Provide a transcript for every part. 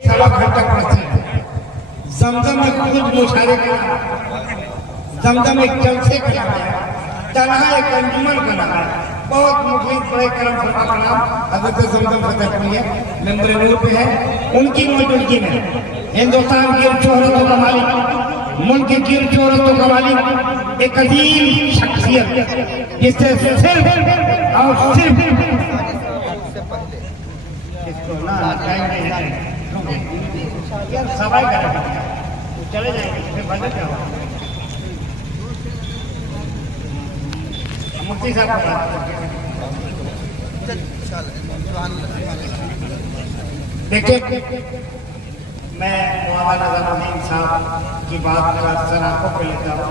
सवा घंटा पड़ते हैं। जमजम में खुद मुशारे का, जमजम एक जलसे का नाम है, तनहा एक अंजुमन का नाम है। बहुत मुखलिस बड़े करम फरमा का नाम हजरत जमजम फतेहपुरी है, मेंबर नूर पे है। उनकी मौजूदगी में हिंदुस्तान की शोहरतों का मालिक, मुल्क की शोहरतों का मालिक, एक अजीम शख्सियत जिससे सिर्फ और सिर्फ सफाई करें, चले जाएंगे फिर बंद क्या होगा। मुफ्ती साहब को बात देखिए, मैं मौलाना नज़रुद्दीन साहब की बात का सर आंखों पे लेता हूँ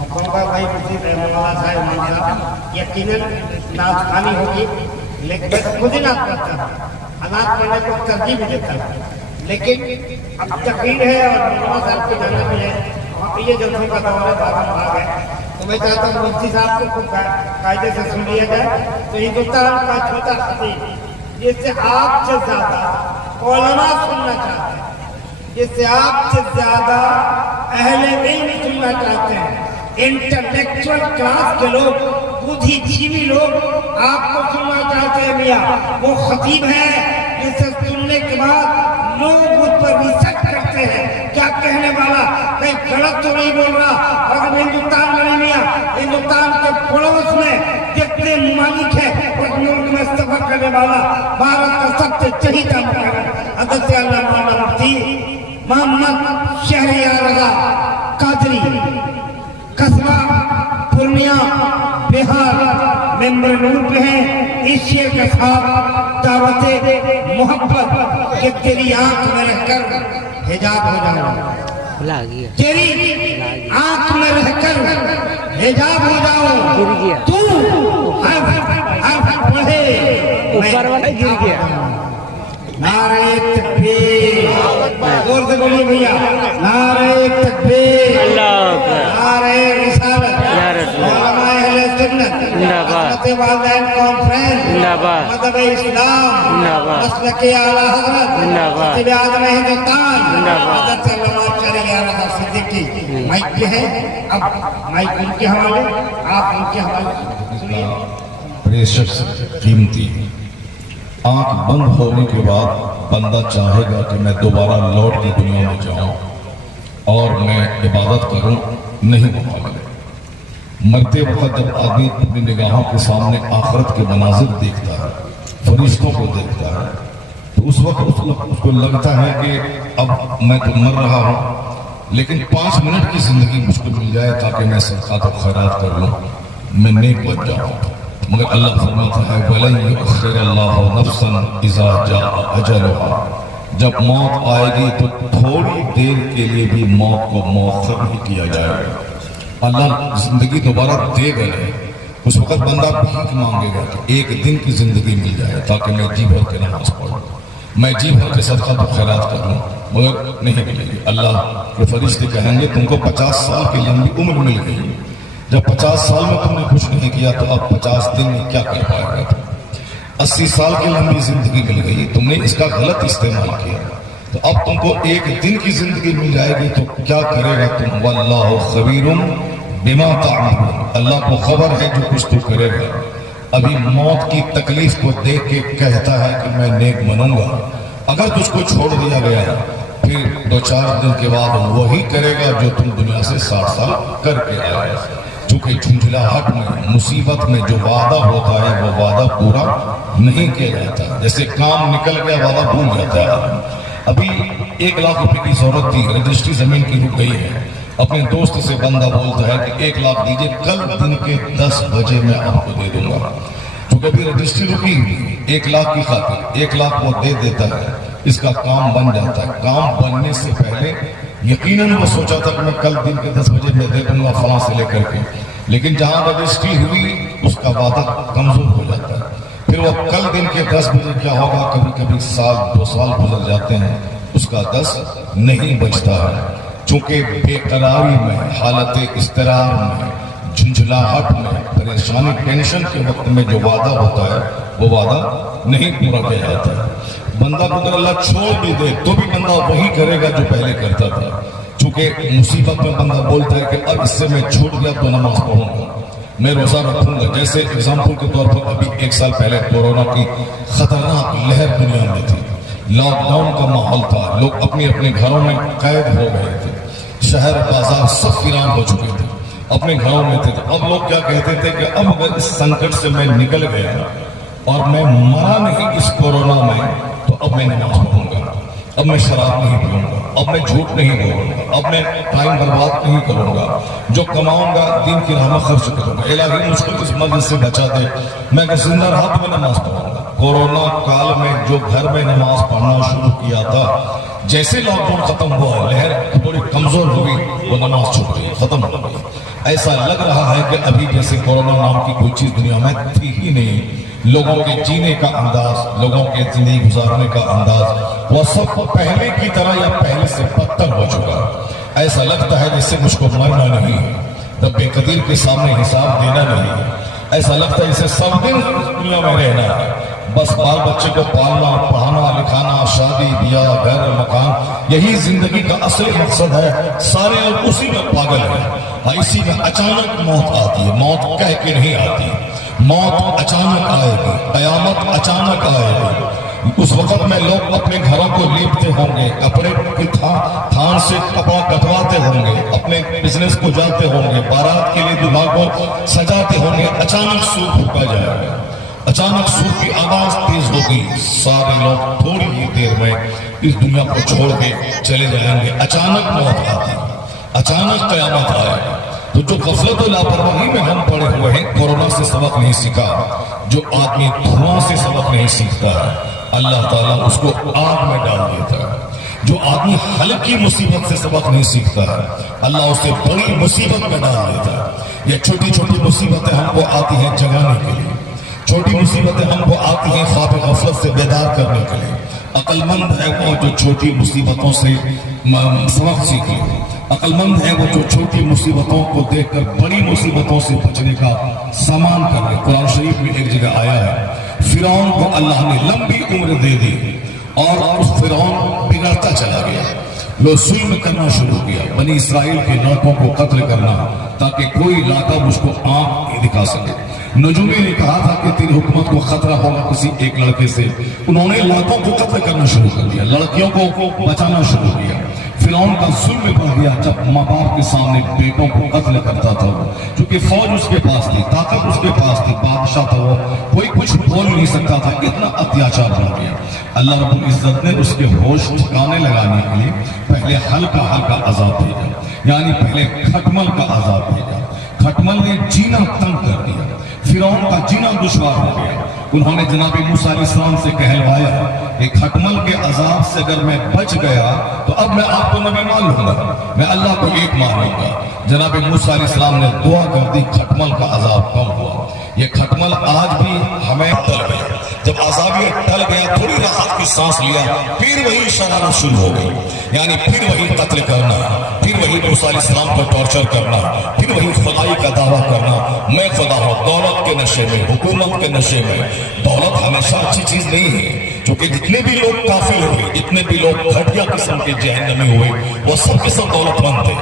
और कहूँगा भाई मुफ्ती रहमतुल्लाह साहब इमाम साहब यकीनन नाच खानी होगी, लेकिन मैं खुद ही नाच करता हूँ, अनाथ करने को तरजीह भी देता हूँ। लेकिन अब तकरीर है और मौलाना साहब की जाना भी है और ये जल्दी का दौर है, भागम भाग है, तो मैं चाहता हूँ मुफ्ती साहब को खूब कायदे से सुन लिया जाए। तो हिंदुस्तान का छोटा खतीब जिससे आपसे ज्यादा उलमा सुनना चाहते हैं, जिससे आपसे ज्यादा अहले इल्म सुनना चाहते हैं, इंटेलेक्चुअल क्लास के लोग, बुद्धिजीवी लोग आपको सुनना चाहते हैं मियाँ, वो खतीब है जिससे सुनने के बाद लोग उस पर रिसर्च करते हैं, क्या कहने वाला कहीं गलत तो नहीं बोल रहा। अगर हिंदुस्तान में नहीं मियाँ, हिंदुस्तान के पड़ोस में जितने ममालिक है उस मुल्क में सफर करने वाला भारत का सबसे चहीता हज़रत अल्लामा मुफ्ती मोहम्मद शहरियार रज़ा कादरी, कस्बा पूर्णिया बिहार, मेंबर नूर पे हैं। इस शेर के साथ दावते मोहब्बत कि तेरी आंख में रहकर हिजाब हो जाऊं, तेरी आंख में रहकर हिजाब हो जाऊं, तू हर पढ़े ऊपर वाला गिर गया। नारे तकबीर, जोर से बोलिए भैया, नारे तकबीर, नारे रिसालत, उलमाए अहले सुन्नत, वालिदैन कॉन्फ्रेंस, मज़हब इस्लाम, मसलके आला हज़रत, खतीब आज़म हिंदुस्तान, हज़रत अल्लामा शहरियार रज़ा सिद्दीकी माइक पे है। अब माइक उनके हवाले, आप उनके हवाले सुनिए। बेशक कीमती, आंख बंद होने के बाद बंदा चाहेगा कि मैं दोबारा लौट के दुनिया में जाऊं और मैं इबादत करूं, नहीं मौका मिले। मरते वक्त जब आदमी अपनी निगाहों के सामने आखिरत के मनाजिर देखता है, फरिश्तों को देखता है, तो उस वक्त उसको लगता है कि अब मैं तो मर रहा हूं, लेकिन 5 मिनट की जिंदगी मुझको मिल जाए ताकि मैं सदका तो खैरात कर लूं, मैं नेक बन जाऊं। मगर अल्लाह फरमाता है वलन युअख्खिर अल्लाहु नफ्सन इज़ा जाअ अजलुहा, जब मौत आएगी तो थोड़ी देर के लिए भी मौत को मौखर नहीं किया जाएगा। अल्लाह जिंदगी दोबारा देगा नहीं। उस वक्त बंदा भीख मांगेगा कि एक दिन की जिंदगी मिल जाए ताकि मैं जी भर के नमाज पढ़ूं, मैं जी भर के सदका तो खैरात कर लूं, मगर नहीं मिलेगी। अल्लाह के फरिश्ते कहेंगे तुमको 50 साल की लंबी उम्र मिल गई, जब 50 साल में तुमने कुछ नहीं किया तो अब 50 दिन में क्या कर पाएगा तुम? 80 साल की लंबी जिंदगी मिल गई, तुमने इसका गलत इस्तेमाल किया, तो अब तुमको एक दिन की जिंदगी मिल जाएगी तो क्या करेगा तुम? वल्लाहु खबीरुम बिमा तामलून, अल्लाह को खबर है जो कुछ तू करेगा। अभी मौत की तकलीफ को देख के कहता है कि मैं नेक बनूंगा। अगर तुझको छोड़ दिया गया फिर 2-4 दिन के बाद वही करेगा जो तुम दुनिया से 60 साल करके आए। चूंकि झुंझलाहट में, मुसीबत में जो वादा होता है वो वादा पूरा नहीं किया जाता, जैसे काम निकल गया वादा भूल जाता है। अभी 1 लाख रुपए की जरूरत थी, रजिस्ट्री जमीन की रुक गई है, अपने दोस्त से बंदा बोलता है कि 1 लाख दीजिए, कल दिन के 10 बजे मैं आपको दे दूंगा। तो कभी रजिस्ट्री रुकी 1 लाख की खातिर 1 लाख वो दे देता है, इसका काम बन जाता है। काम बनने से पहले यकीनन वो सोचा था कि मैं कल दिन के 10 बजे मैं दे दूंगा फलां से लेकर के, लेकिन जहां रजिस्ट्री हुई उसका वादा कमजोर हो जाता है। फिर वो कल दिन के 10 बजे क्या होगा, कभी कभी 1-2 साल गुजर जाते हैं, उसका 10 नहीं बचता है। चूंकि बेकरारी में, हालत इस्तरार में, झुंझलाहट में, परेशानी, टेंशन के वक्त में जो वादा होता है वो वादा नहीं पूरा किया जाता है। بندہ کو اگر اللہ چھوڑ بھی دے تو بھی بندہ وہی کرے گا جو پہلے کرتا تھا. چونکہ مصیبت میں بندہ بولتا ہے کہ اب اس سے میں چھوٹ گیا تو نماز پڑھوں گا, میں روزہ رکھوں گا. جیسے اگزامپل کے طور پر ابھی 1 سال پہلے کورونا کی خطرناک لہر دنیا میں تھی, لاک ڈاؤن کا ماحول تھا, لوگ اپنے اپنے گھروں میں قید ہو گئے تھے, شہر بازار سب ویران ہو چکے تھے, اپنے گھروں میں تھے. تو اب لوگ کیا کہتے تھے کہ اب اگر اس سنکٹ سے میں نکل گیا اور میں مرا نہیں اس کورونا میں تو اب میں نماز پڑھوں گا, اب میں شراب نہیں پیوں گا, اب میں جھوٹ نہیں بولوں گا, اب میں ٹائم برباد نہیں کروں گا, جو کماؤں گا دین کی راہ میں خرچ کروں گا. الہی مجھ کو اس مرض سے بچا دے, میں کہ زندہ رہا تو میں نماز پڑھوں گا. کورونا کال میں جو گھر میں نماز پڑھنا شروع کیا تھا, جیسے لاک ڈاؤن ختم ہوا لہر تھوڑی کمزور ہوئی, وہ نماز چھوٹ گئی, ختم ہو گئی. ایسا لگ رہا ہے کہ ابھی جیسے کورونا نام کی کوئی چیز دنیا میں تھی ہی نہیں. لوگوں کے جینے کا انداز, لوگوں کے زندگی گزارنے کا انداز وہ سب پہلے کی طرح یا پہلے سے بدتر ہو چکا. ایسا لگتا ہے جیسے مجھ کو مرنا نہیں ہے, رب قدیر کے سامنے حساب دینا نہیں ہے. ایسا لگتا ہے جیسے سب دن دنیا میں رہنا ہے, بس بال بچے کو پالنا, پڑھانا, لکھانا, شادی بیاہ, گھر, مکان, یہی زندگی کا اصل مقصد ہے. سارے لوگ اسی میں پاگل ہیں. اسی میں اچانک موت آتی ہے, موت کہہ کے نہیں آتی, موت اچانک آئے گی, قیامت اچانک آئے گی. اس وقت میں لوگ اپنے گھروں کو لیپتے ہوں گے, کپڑے کی تھان سے کپڑا کٹواتے ہوں گے, اپنے بزنس کو جاتے ہوں گے, بارات کے لیے دلہا کو سجاتے ہوں گے. اچانک سور پھونکا جائے گا, اچانک سور کی آواز تیز ہوگی, سارے لوگ تھوڑی ہی دیر میں اس دنیا کو چھوڑ کے چلے جائیں گے. اچانک موت آتی, اچانک قیامت آئے گا. تو جو غفلت و لاپرواہی میں ہم پڑے ہوئے ہیں, کورونا سے سبق نہیں سیکھا. جو آدمی دھواں سے سبق نہیں سیکھتا ہے, اللہ تعالیٰ اس کو آگ میں ڈال دیتا ہے. جو آدمی ہلکی مصیبت سے سبق نہیں سیکھتا ہے, اللہ اسے بڑی مصیبت میں ڈال دیتا ہے. یہ چھوٹی چھوٹی مصیبتیں ہم کو آتی ہیں جگانے کے لیے, چھوٹی مصیبتیں ہم کو آتی ہیں خواب غفلت سے بیدار کرنے کے لیے. عقل مند ہے وہ جو چھوٹی مصیبتوں سے سبق سیکھے, عقل مند ہے وہ جو چھوٹی مصیبتوں کو دیکھ کر بڑی مصیبتوں سے بچنے کا سامان کر لے. قرآن شریف میں ایک جگہ آیا ہے, فرعون کو اللہ نے لمبی عمر دے دی اور اس فرعون بگڑتا چلا گیا. لوگ ظلم کرنا شروع کیا, بنی اسرائیل کے لڑکوں کو قتل کرنا تاکہ کوئی لاقب اس کو آنکھ نہیں دکھا سکے. نجومی نے کہا تھا کہ تیری حکومت کو خطرہ ہوگا کسی ایک لڑکے سے, انہوں نے لڑکوں کو قتل کرنا شروع کر دیا, لڑکیوں کو بچانا شروع کیا. فرعون کا ظلم بڑھ گیا جب ماں باپ کے سامنے بیٹوں کو قتل کرتا تھا وہ, کیونکہ فوج اس کے پاس تھی, طاقت اس کے پاس تھی, بادشاہ تھا وہ, کوئی کچھ بول نہیں سکتا تھا. اتنا اتیاچار بڑھ گیا. اللہ رب العزت نے اس کے ہوش ٹھکانے لگانے کے لیے پہلے ہلکا عذاب بھیجا, یعنی پہلے کھٹمل کا عذاب بھیجا. کھٹمل نے جینا تنگ کر دیا, فرعون کا جینا دشوار ہو گیا. انہوں نے جناب موسیٰ علیہ السلام سے کہلوایا کہ کھٹمل کے عذاب سے اگر میں بچ گیا تو اب میں آپ کو نبی مان لوں گا, میں اللہ کو ایک مان لوں گا. جناب موسیٰ علیہ السلام نے دعا کر دی, کھٹمل کا عذاب کم ہوا. یہ کھٹمل آج بھی ہمیں ٹل گیا. جب عذاب یہ ٹل گیا, تھوڑی راحت کی سانس لیا, پھر وہی شرارت شروع ہو گئی, یعنی پھر وہی قتل کرنا, پھر وہی موسیٰ علیہ السلام کو ٹارچر کرنا, پھر وہی خدائی کا دعویٰ کرنا, میں خدا ہوں. دولت کے نشے میں, حکومت کے نشے میں. دولت ہمیشہ اچھی چیز نہیں ہے, کیونکہ جتنے بھی لوگ کافر ہوئے, جتنے بھی لوگ گھٹیا قسم کے جہنمی ہوئے, وہ سب کے سب دولت مند تھے.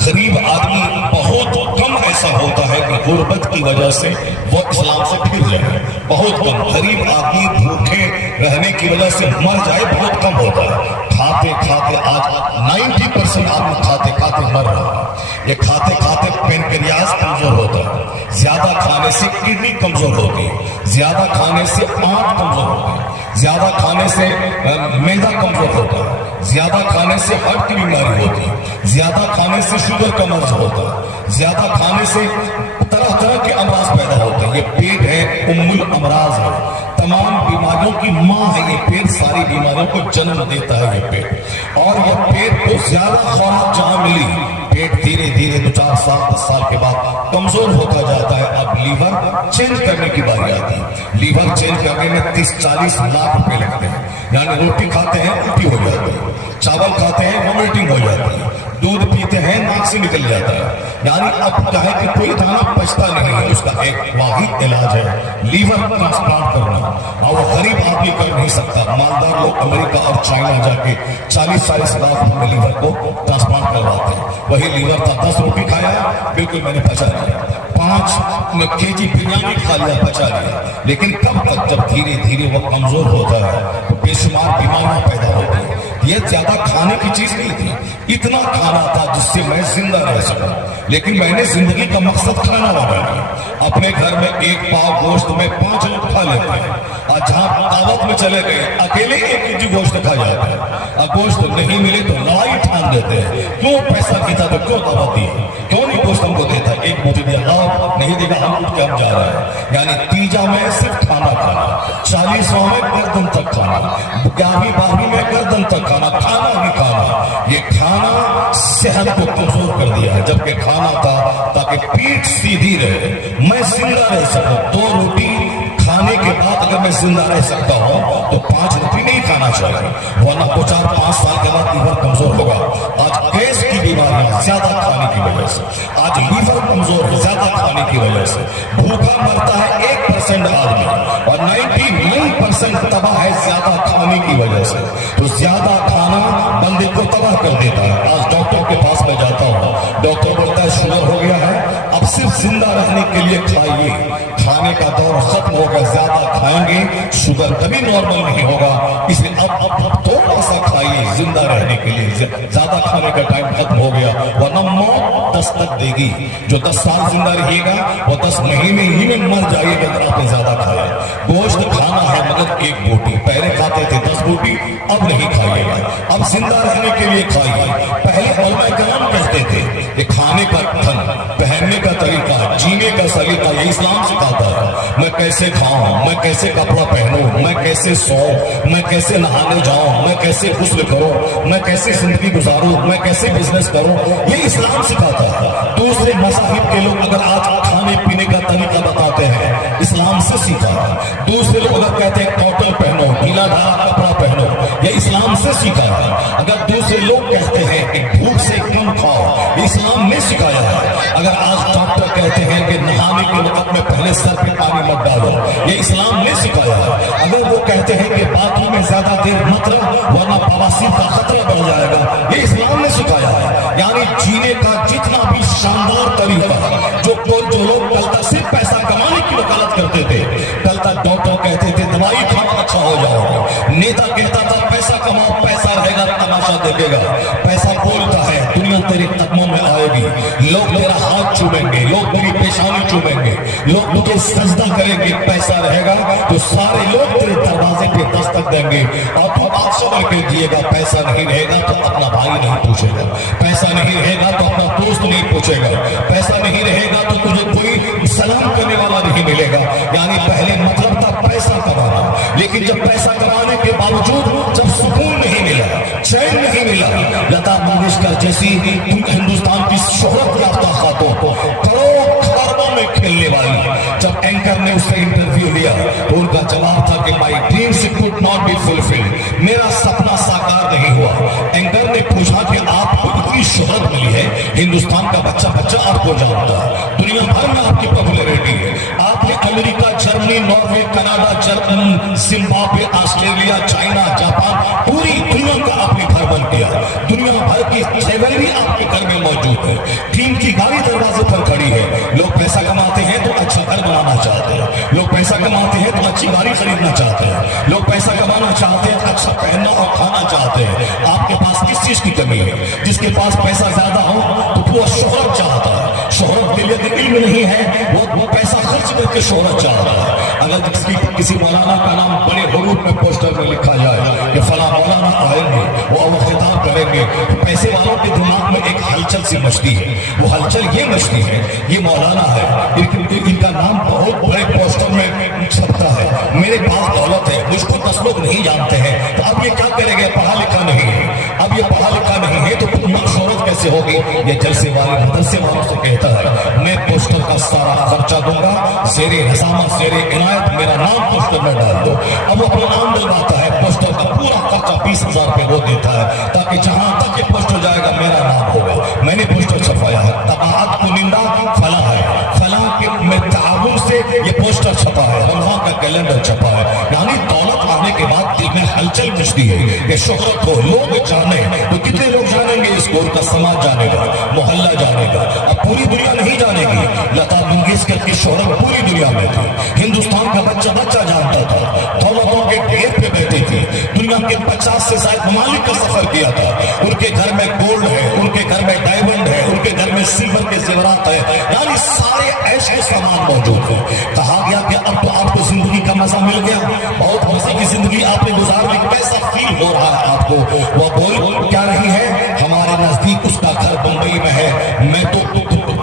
غریب آدمی بہت کم ایسا ہوتا ہے کہ غربت کی وجہ سے وہ اسلام سے پھر جائے, بہت کم. غریب آدمی بھوکے رہنے کی وجہ سے مر جائے, بہت کم ہوتا ہے. کھاتے کھاتے آج 90% آدمی کھاتے کھاتے مر رہا ہے. یہ کھاتے کھاتے پینکریاس کمزور ہوتا ہے, زیادہ کھانے سے کڈنی کمزور ہوتی ہے, زیادہ کھانے سے آنکھ کمزور ہوتی ہے, زیادہ کھانے سے معدہ کمزور ہوتا ہے, زیادہ کھانے سے ہارٹ کی بیماری ہوتی ہے, زیادہ کھانے سے شوگر کا مرض ہوتا ہے, زیادہ کھانے سے طرح طرح کے امراض پیدا ہوتے ہیں. یہ پیٹ ہے ام الامراض ہے, تمام بیماریوں کی ماں ہے یہ پیٹ, ساری بیماریوں کو جنم دیتا ہے یہ پیٹ. اور یہ پیٹ کو زیادہ خوراک جہاں ملی, پیٹ دھیرے دھیرے 2-4 سال 10 سال کے بعد کمزور ہوتا جاتا ہے. اب لیور چینج کرنے کی باری آتی ہے. لیور چینج کرنے میں 30-40 لاکھ روپے لگتے ہیں. یعنی روٹی کھاتے ہیں الٹی ہو جاتی ہے, چاول کھاتے ہیں وومیٹنگ ہو جاتی ہے, دودھ پیتے ہیں ہیں ناک سے نکل جاتا ہے. یعنی اب کیا ہے کہ کوئی دانہ بچتا نہیں ہے. اس کا ایک واحد علاج ہے لیور ٹرانسپلانٹ کرنا. اور وہ غریب آدمی کر نہیں سکتا. مالدار لوگ امریکہ اور چائنا جا کے 40 لاکھ میں لیور کو ٹرانسپلانٹ کرواتے ہیں. وہی لیور تھا, 10 روٹی کھایا بالکل میں نے پچا لیا, 5 kg بریانی کھا لیا, پچا لیا. لیکن کب تک؟ جب دھیرے دھیرے وہ کمزور ہوتا ہے تو بے شمار بیماریاں پیدا ہوتی ہیں. یہ زیادہ کھانے کی چیز نہیں تھی, اتنا کھانا تھا جس سے میں زندہ رہ سکوں. لیکن میں نے زندگی کا مقصد کھانا بنا لیا. اپنے گھر میں 1 پاؤ گوشت میں 5 لوگ کھا لیتے ہیں. اور جہاں دعوت میں چلے گئے اکیلے 1 kg گوشت کھا جاتا ہے. اور گوشت نہیں ملے تو لڑائی ٹھان دیتے ہیں. کیوں پیسہ دیتا تو کیوں دعوت دی, کیوں نہیں گوشت ہم کو دیتا؟ ایک مجھے دیا, نہیں دے گا ہم اٹھ کے ہم جا رہے ہیں. یعنی تیجا میں صرف کھانا کھانا, 40واں میں گردن تک کھانا, 11ویں 12ویں میں گردن تک کھانا, کھانا ہی کھانا. یہ کھانا صحت کو کمزور کر دیا ہے, جبکہ کھانا تھا تاکہ پیٹ سیدھی رہے, میں زندہ رہ سکوں. 2 روٹی کھانے کے بعد اگر میں زندہ رہ سکتا ہوں تو 5 روٹی نہیں کھانا چاہیے, ورنہ 4-5 سال کے بعد لیور کمزور ہوگا. آج گیس کی بیماریاں زیادہ کھانے کی وجہ سے, آج لیور کمزور ہے زیادہ کھانے کی وجہ سے. بھوکا مرتا ہے 1% آدمی اور 99% تباہ ہے زیادہ کھانے کی وجہ سے. تو زیادہ کھانا بندے کو تباہ کر دیتا ہے. آج ڈاکٹر کے پاس میں جاتا ہوں, ڈاکٹر بولتا ہے شوگر ہو گیا ہے, اب صرف زندہ رہنے کے لیے کھائیے. کھانے کا دور ختم ہو گیا, زیادہ کھائیں گے شوگر کبھی نارمل نہیں ہوگا. اس لیے اب تھوڑا سا کھائیے زندہ رہنے کے لیے. زیادہ کھانے کا ٹائم ختم ہو گیا, ورنہ موت دستک دے گی. جو 10 سال زندہ رہیے گا وہ 10 مہینے ہی میں مر جائے گا اگر آپ نے زیادہ کھایا. گوشت کھانا ہے مگر 1 بوٹی, پہلے کھاتے تھے 10 بوٹی, اب نہیں کھائیے گا. اب زندہ رہنے کے لیے کھائیے. پہلے علماء کرام کہتے تھے کہ کھانے کا ڈھنگ, پہننے کا طریقہ, جینے کا سلیقہ یہ اسلام سکھاتا ہے. میں کیسے کھاؤں, میں کیسے کپڑا پہنوں, میں کیسے سوؤں, میں کیسے نہانے جاؤں, میں کیسے غسل کروں, میں کیسے زندگی گزاروں, میں کیسے بزنس کروں, یہ اسلام سکھاتا ہے. دوسرے مذاہب کے لوگ اگر آج کھانے پینے کا طریقہ بتاتے ہیں اسلام سے سیکھا ہے. دوسرے لوگ اگر کہتے ہیں کاٹن پہنو, ڈھیلا ڈھالا کپڑا پہنو, یہ اسلام سے سیکھا ہے. اگر دوسرے لوگ کہتے ہیں کہ بھوک سے کم کھاؤ, یہ اسلام نے سکھایا ہے. اگر آج ڈاکٹر کہتے ہیں کہ نہانے کے وقت میں پہلے سر پہ پانی مت ڈالو, یہ اسلام نے سکھایا ہے. اگر وہ کہتے ہیں کہ باتھ روم میں زیادہ دیر مت رہو ورنہ بواسیر کا خطرہ بڑھ جائے گا, یہ اسلام نے سکھایا ہے. یعنی جینے کا جتنا بھی شاندار طریقہ, جو لوگ کل تک صرف پیسہ کمانے کی وکالت کرتے تھے, کل تک ڈاکٹر کہتے تھے دوائی کھاؤ اچھا ہو جاؤ گے, نیتا کہتا تھا پیسہ کماؤ پیسہ رہے گا تماشا دیکھے گا, پیسہ بولتا ہے دنیا تیرے قدموں میں آئے گی, لوگ تیرا ہاتھ چومیں گے, لوگ تیری پیشانی چومیں گے, لوگ تجھے سجدہ کریں گے, پیسہ رہے گا تو سارے لوگ تیرے دروازے پہ دستک دیں گے اور تو بات سمجھ کے دیے گا. پیسہ نہیں رہے گا تو اپنا بھائی نہیں پوچھے گا, پیسہ نہیں رہے گا تو اپنا دوست نہیں پوچھے گا, پیسہ نہیں رہے گا تو تجھے کوئی سلام کرنے والا نہیں ملے گا. یعنی پہلے مطلب تھا پیسہ کمانا, لیکن جب پیسہ کمانے کے باوجود جب سکون نہیں ملا, چین نہیں ملا, لتا منگیشکر جیسی ہندوستان کی شہرت یافتہ خاتون کروڑوں خربوں میں کھیلنے والی, جب اینکر نے اس سے انٹرویو لیا تو ان کا جواب تھا کہ مائی dreams could not be fulfilled, میرا سپنا ساکار نہیں ہوا. اینکر نے پوچھا کہ آپ کو اتنی شہرت ملی ہے, ہندوستان کا بچہ آپ کو جانتا ہے, دنیا بھر میں آپ کی پاپولیرٹی ہے, آپ نے امریکہ, Germany, Norway, Canada, Zimbabwe, Australia, China, Japan, پوری دنیا کا آپ نے گھر بن کیا. دنیا بھر کی ٹریول بھی آپ کے گھر میں موجود ہے, ٹیم کی گاڑی دروازے پر کھڑی ہے. لوگ پیسہ کماتے ہیں تو اچھا گھر بنانا چاہتے ہیں, لوگ پیسہ کماتے ہیں تو اچھی گاڑی خریدنا چاہتے ہیں, لوگ پیسہ کمانا چاہتے ہیں, اچھا پہننا اور کھانا چاہتے ہیں. آپ کے پاس کس چیز کی کمی ہے؟ جس کے پاس پیسہ زیادہ ہو تو وہ شہرت چاہتا ہے, شہرت کے لیے علم نہیں ہے, وہ پیسہ خرچ کر کے شہرت چاہتا ہے. اگر کسی مولانا کا نام بڑے حروف میں پوسٹر میں لکھا جائے کہ فلاں مولانا آئیں گے, وہ خطاب کریں گے, تو پیسے والوں کے دماغ میں ایک ہلچل سی مچتی ہے. وہ ہلچل یہ مچتی ہے یہ مولانا ہے, ان کا نام بہت بڑے پوسٹر میں چھپتا ہے, میرے پاس دولت ہے, مجھ کو 10 لوگ نہیں جانتے ہیں, تو اب یہ کیا کریں گے؟ پڑھا لکھا نہیں ہے, اب یہ پڑھا لکھا نہیں ہے تو شہرت کیسے ہوگی؟ یہ جلسے والے مدرسے والوں سے کہتا ہے میں پوسٹر کا سارا خرچہ دوں گا, زیر حسامت زیر عنایت میرا نام پوسٹر میں ڈال دو. اب وہ اپنا نام ڈلواتا ہے, پوسٹر کا پورا خرچہ 20,000 روپے وہ دیتا ہے, تاکہ جہاں تک یہ پوسٹر جائے گا میرا نام ہوگا. میں نے कैलेंडर छपा है। यानी दौलत आने के बाद दिल में हलचल मचती है, ये शोहरत को लोग जाने तो कितने लोग जानेंगे इसको, उनका समाज जानेगा, मोहल्ला जानेगा, अब पूरी दुनिया नहीं जानेगी। लता मंगेशकर की शोहरत पूरी दुनिया में थी, हिंदुस्तान का बच्चा बच्चा जानता था, दौलतों के ढेर पे बैठी थी, दुनिया के 50 से ज्यादा ममालिक का सफर किया था। उनके घर में गोल्ड है, उनके घर में डायमंड है, उनके घर में सिल्वर के जेवरात है, यानी सारे ऐश के सामान मौजूद है। कहा गया कि अब तो आपको जिंदगी का मजा मिल गया, बहुत मजे की जिंदगी आपने गुजार ली, कैसा फील हो रहा है आपको? वो बोल क्या रही है, हमारे नजदीक उसका घर बंबई में है, मैं तो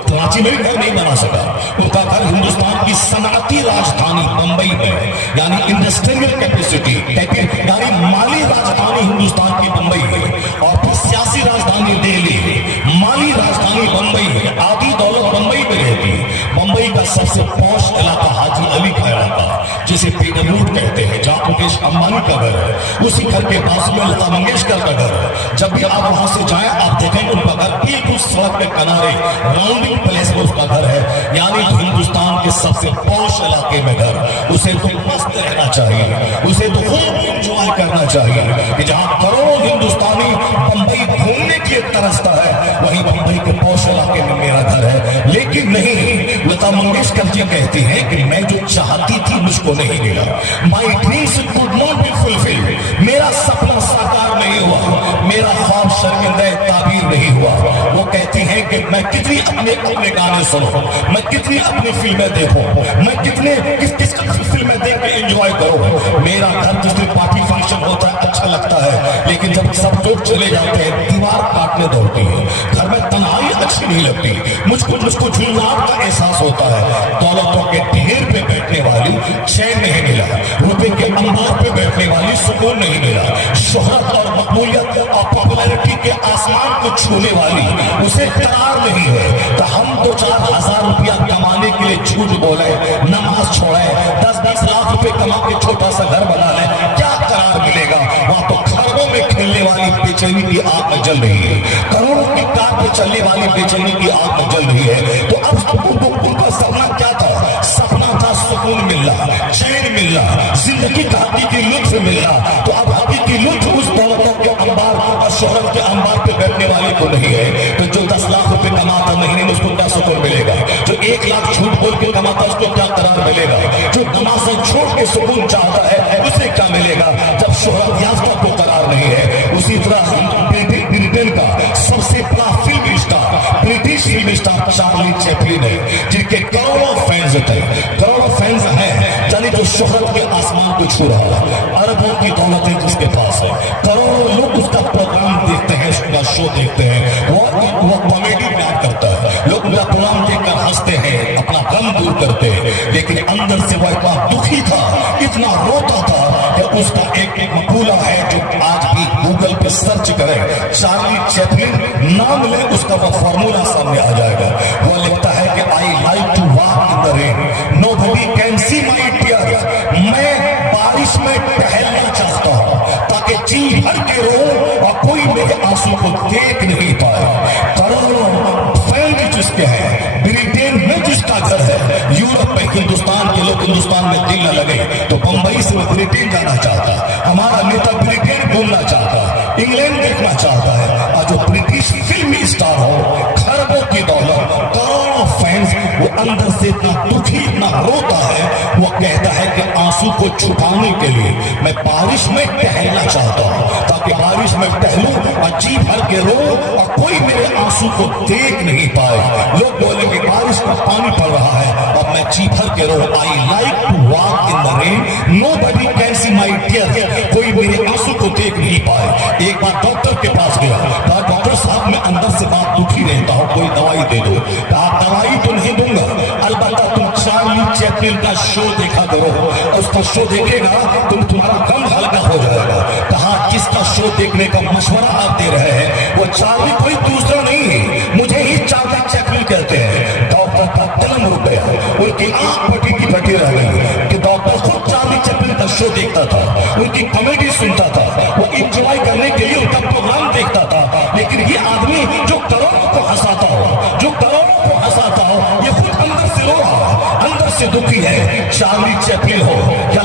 कराची में भी घर नहीं बना सका, उसका घर हिंदुस्तान की सनअती राजधानी बंबई में, यानी इंडस्ट्रियल कैपेसिटी, यानी माली राजधानी हिंदुस्तान की बंबई है, और फिर सियासी राजधानी दिल्ली, माली राजधानी बंबई है, आधी दौलत बंबई में रहती है। बंबई का सबसे पॉश इलाका हाजी अली का इलाका, जिसे पीटरवुड कहते हैं, जहां मुकेश अंबानी का घर है, उसी घर के पास में लता मंगेशकर का घर है। जब भी आप वहां से जाएं आप देखेंगे उनका घर बिल्कुल सड़क के किनारे राउंडिंग प्लेस में उसका घर है, यानी हिंदुस्तान के सबसे पॉश इलाके में घर। उसे तो मस्त रहना चाहिए, उसे तो खूब एंजॉय करना चाहिए कि जहां करोड़ों हिंदुस्तानी बंबई घूमने के लिए तरसता है, वहीं बंबई के पॉश इलाके में मेरा घर है। लेकिन नहीं, लता मंगेशकर जी कहती है कि मैं जो चाहती थी मुझको नहीं मिला, my dreams could not be fulfilled, मेरा सपना साकार नहीं हुआ, मेरा ख्वाब शर्मिंदा ताबीर नहीं हुआ। वो कहती है कि मैं कितनी अपने गाने सुनूं, मैं कितनी अपनी फिल्में देखूं, मैं कितने किस फिल्में देख के एंजॉय करूं। मेरा घर जिस दिन पार्टी फंक्शन होता है अच्छा लगता है, लेकिन जब सब लोग चले जाते हैं दीवार काटने दौड़ती है, घर में तन्हाई अच्छी नहीं लगती, मुझको झुलनाहट का एहसास होता है। दौलतों के ढेर पे बैठने वाली चैन नहीं मिला, रुपए के अंबार पे बैठने वाली सुकून नहीं मिला, शोहरत और मकबूलियत और पॉपुलैरिटी के आसमान को छूने वाली उसे करार नहीं है। तो हम 2-4 हजार रुपया कमाने के लिए झूठ बोले, नमाज छोड़े, 10-10 लाख रुपए कमा के छोटा सा घर बना ले, क्या करार मिलेगा? वहां तो खरबों में खेलने वाली बेचैनी की आग में जल रही है, करोड़ों की कार पे चलने वाली बेचैनी की आग में जल रही है। तो अब उनका सपना क्या था? सपना था सुकून मिलना, चैन मिलना, जिंदगी का हकीकी लुत्फ मिलना। तो अब हकीकी लुत्फ उस दौलतों के अंबार और शोहरत के अंबार पे बैठने वाले को नहीं है। तो जो 10 लाख रुपए कमाता महीने में उसको क्या सुकून मिलेगा? जो 1 लाख झूठ बोल के कमाता उसको क्या करार मिलेगा? जो नमाज़ें छोड़ के सुकून चाहता है उसे क्या मिलेगा जब शोहरत याफ्ता को करार नहीं है? उसी तरह ब्रिटेन का सबसे बड़ा film star, British film star Charlie Chaplin है, जिनके करोड़ों फैंस थे, करोड़ों फैंस हैं, यानी जो शोहरत के आसमान को छू रहा है, अरबों की दौलतें जिसके पास है, करोड़ों लोग उसका प्रोग्राम देखते हैं, उसका शो देखते हैं, वो कॉमेडी प्यार करता है, लोग उसका प्रोग्राम देखकर हंसते हैं, अपना गम दूर करते हैं। लेकिन अंदर से वो इतना दुखी था, इतना रोता था कि उसका एक मकूला है जो आज भी गूगल पे सर्च करें, चार्ली चैपलिन नाम ले, उसका वो फॉर्मूला सामने आ जाएगा। वो लिखता है कि I like to walk in the rain, nobody can see my tears, मैं बारिश में टहलना चाहता हूं ताकि जी भर के रो और कोई मेरे आंसू को देख नहीं पाए। करोड़ों फैन जिसके हैं, ब्रिटेन में जिसका घर है, यूरोप में हिंदुस्तान के लोग हिंदुस्तान में दिल न लगे तो बंबई से वो ब्रिटेन जाना चाहता, हमारा नेता ब्रिटेन घूमना चाहता, इंग्लैंड देखना चाहता है। और जो ब्रिटिश फिल्मी स्टार हो, खरबों की दौलत, करोड़ों फैंस, वो अंदर से इतना दुखी, इतना रोता है, वो कहता है कि आंसू को छुपाने के लिए मैं बारिश में टहलना चाहता हूं ताकि बारिश में टहलूं और जी भर के रो और कोई मेरे आंसू को देख नहीं पाए। लोग बोलेंगे बारिश का पानी पड़ रहा है और मैं जी भर के रो, I like to walk in the rain, nobody can see my tears, कोई मेरे आंसू को देख नहीं पाए। एक बार डॉक्टर के पास गया, कहा डॉक्टर साहब मैं अंदर से बहुत दुखी रहता हूं, कोई दवाई दे दो। कहा दवाई तो नहीं दूंगा, अलबत्ता तुम चार्ली चैपलिन का शो देखा करो, उसका शो देखेगा तुम्हारा गम हल्का हो जाएगा। कहा किसका शो देखने का मशवरा आप दे रहे हैं? वो चार्ली कोई दूसरा नहीं है, मुझे ही चार्ली चैपलिन कहते हैं। डॉक्टर का कलम रुक गया, उनकी आंख फटी की फटी रह गई कि डॉक्टर खुद चार्ली चैपलिन का शो देखता था, उनकी कॉमेडी सुनता था, वो इंजॉय करने के लिए उनका प्रोग्राम देखता था। लेकिन ये आदमी जो करोड़ों को हंसाता हो, जो करोड़ों को हंसाता हो, ये खुद अंदर से रो रहा है, अंदर से दुखी है। चार्ली चैपलिन हो या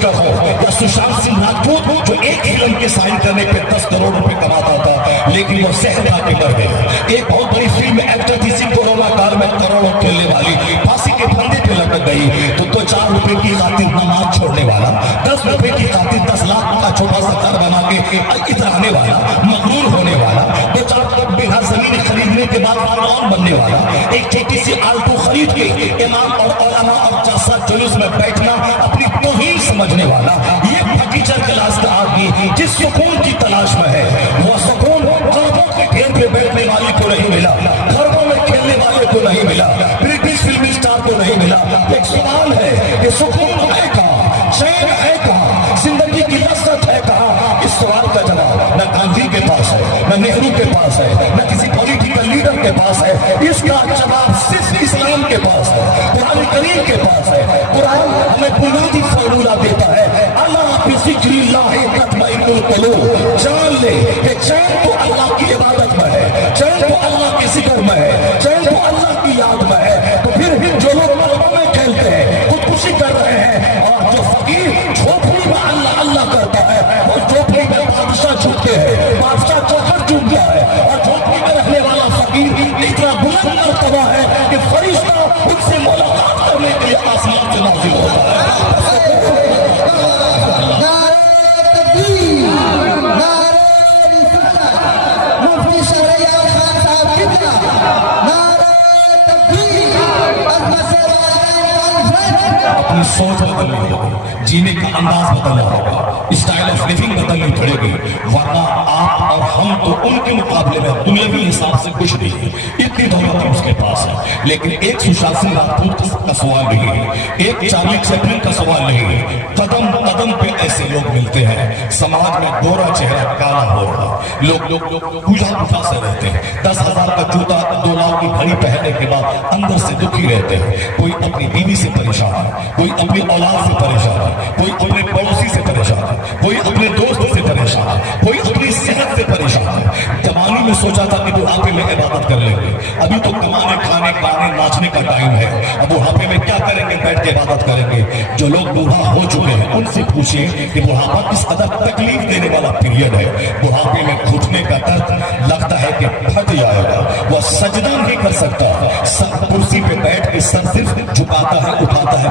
पुष्कर हो या सुशांत सिंह राजपूत जो एक फिल्म के साइन करने पे 10 करोड़ रुपए कमाता था, लेकिन वो सेहत आके मर गया। एक बहुत बड़ी फिल्म एक्टर थी, कोरोना काल में करोड़ों खेलने वाली, फांसी के फंदे पे लटक गई तो 4 रुपए की खातिर नमाज छोड़ने वाला, 10 रुपए की खातिर 10 लाख का छोटा सा घर बना के इतराने वाला, मगरूर होने वाला, 2-4 बीघा जमीन खरीदने के बाद फरमान बनने वाला, एक छोटी सी आलतू खरीद के इमाम और उलमा और जलसा जुलूस में बैठना अपनी तौहीन समझने वाला, ये फटीचर क्लास का आदमी जिस सुकून की तलाश में है, वो सुकून खरबों के ढेर पे बैठने वाले को नहीं मिला, खरबों में खेलने वाले को नहीं मिला, ब्रिटिश फिल्म स्टार को नहीं मिला। एक सवाल है कि सुकून है कहाँ, चैन है कहाँ, जिंदगी की लज्जत है कहाँ? इस सवाल का जवाब न गांधी के पास है, न नेहरू के पास है, न किसी पॉलिटिकल लीडर के पास है। इसका जवाब सिर्फ इस्लाम के पास है, कुरान करीम के पास है। कुरान हमें बुनियादी फॉर्मूला देता है, अल्लाह की ज़िक्रिल्लाह तत्मइन्नुल क़ुलूब। जान ले कि चैन तो अल्लाह की इबादत में है, चैन तो अल्लाह के जिक्र में है, चैन तो अल्लाह की याद में है। तो फिर जो लोग मलबों में खेलते हैं, खुदकुशी कर रहे हैं, और जो फकीर झोपड़ी में अल्लाह अल्लाह करता है, वो झोपड़ी में बादशाह झुकते हैं, बादशाह चौखट झुक गया है, और झोपड़ी में रहने वाला फकीर इतना बुलंद मर्तबा है कि फरिश्ता उससे मुलाकात करने के लिए आसमान से नाज़िल होता है। अपनी सोच बदलनी होगी, जीने का अंदाज बदलना होगा, स्टाइल ऑफ लिविंग बदलनी पड़ेगी, वरना आप और हम तो उनके मुकाबले में दुनियावी हिसाब से कुछ नहीं है। इतनी दौलत उसके पास है, लेकिन एक सुशासन राजपूत का सवाल नहीं है, एक चार्ली चैपलिन का सवाल नहीं है। कदम कदम पे ऐसे लोग मिलते हैं, समाज में गोरा चेहरा काला हो रहा, लोग पूजा पूजा से रहते हैं, 10,000 का जूता 2 लाख की घड़ी पहनने के बाद अंदर से दुखी रहते हैं। कोई अपनी बीवी से परेशान है, कोई अपनी औलाद से परेशान है, कोई अपने पड़ोसी से परेशान है, कोई अपने दोस्त से परेशान है, कोई अपनी सेहत से परेशान है। जवानी में सोचा था कि बुढ़ापे में इबादत कर लेंगे, अभी तो कमाने खाने गाने नाचने का टाइम है, अब बुढ़ापे में क्या करेंगे, बैठ के इबादत करेंगे। जो लोग बूढ़ा हो चुके हैं उनसे पूछिए कि बुढ़ापा किस कदर तकलीफ देने वाला पीरियड है। बुढ़ापे में घुटने का दर्द लगता है कि फट जाएगा, वह सजदा नहीं कर सकता, कुर्सी पे बैठ के सर सिर्फ झुकाता है, उठाता है,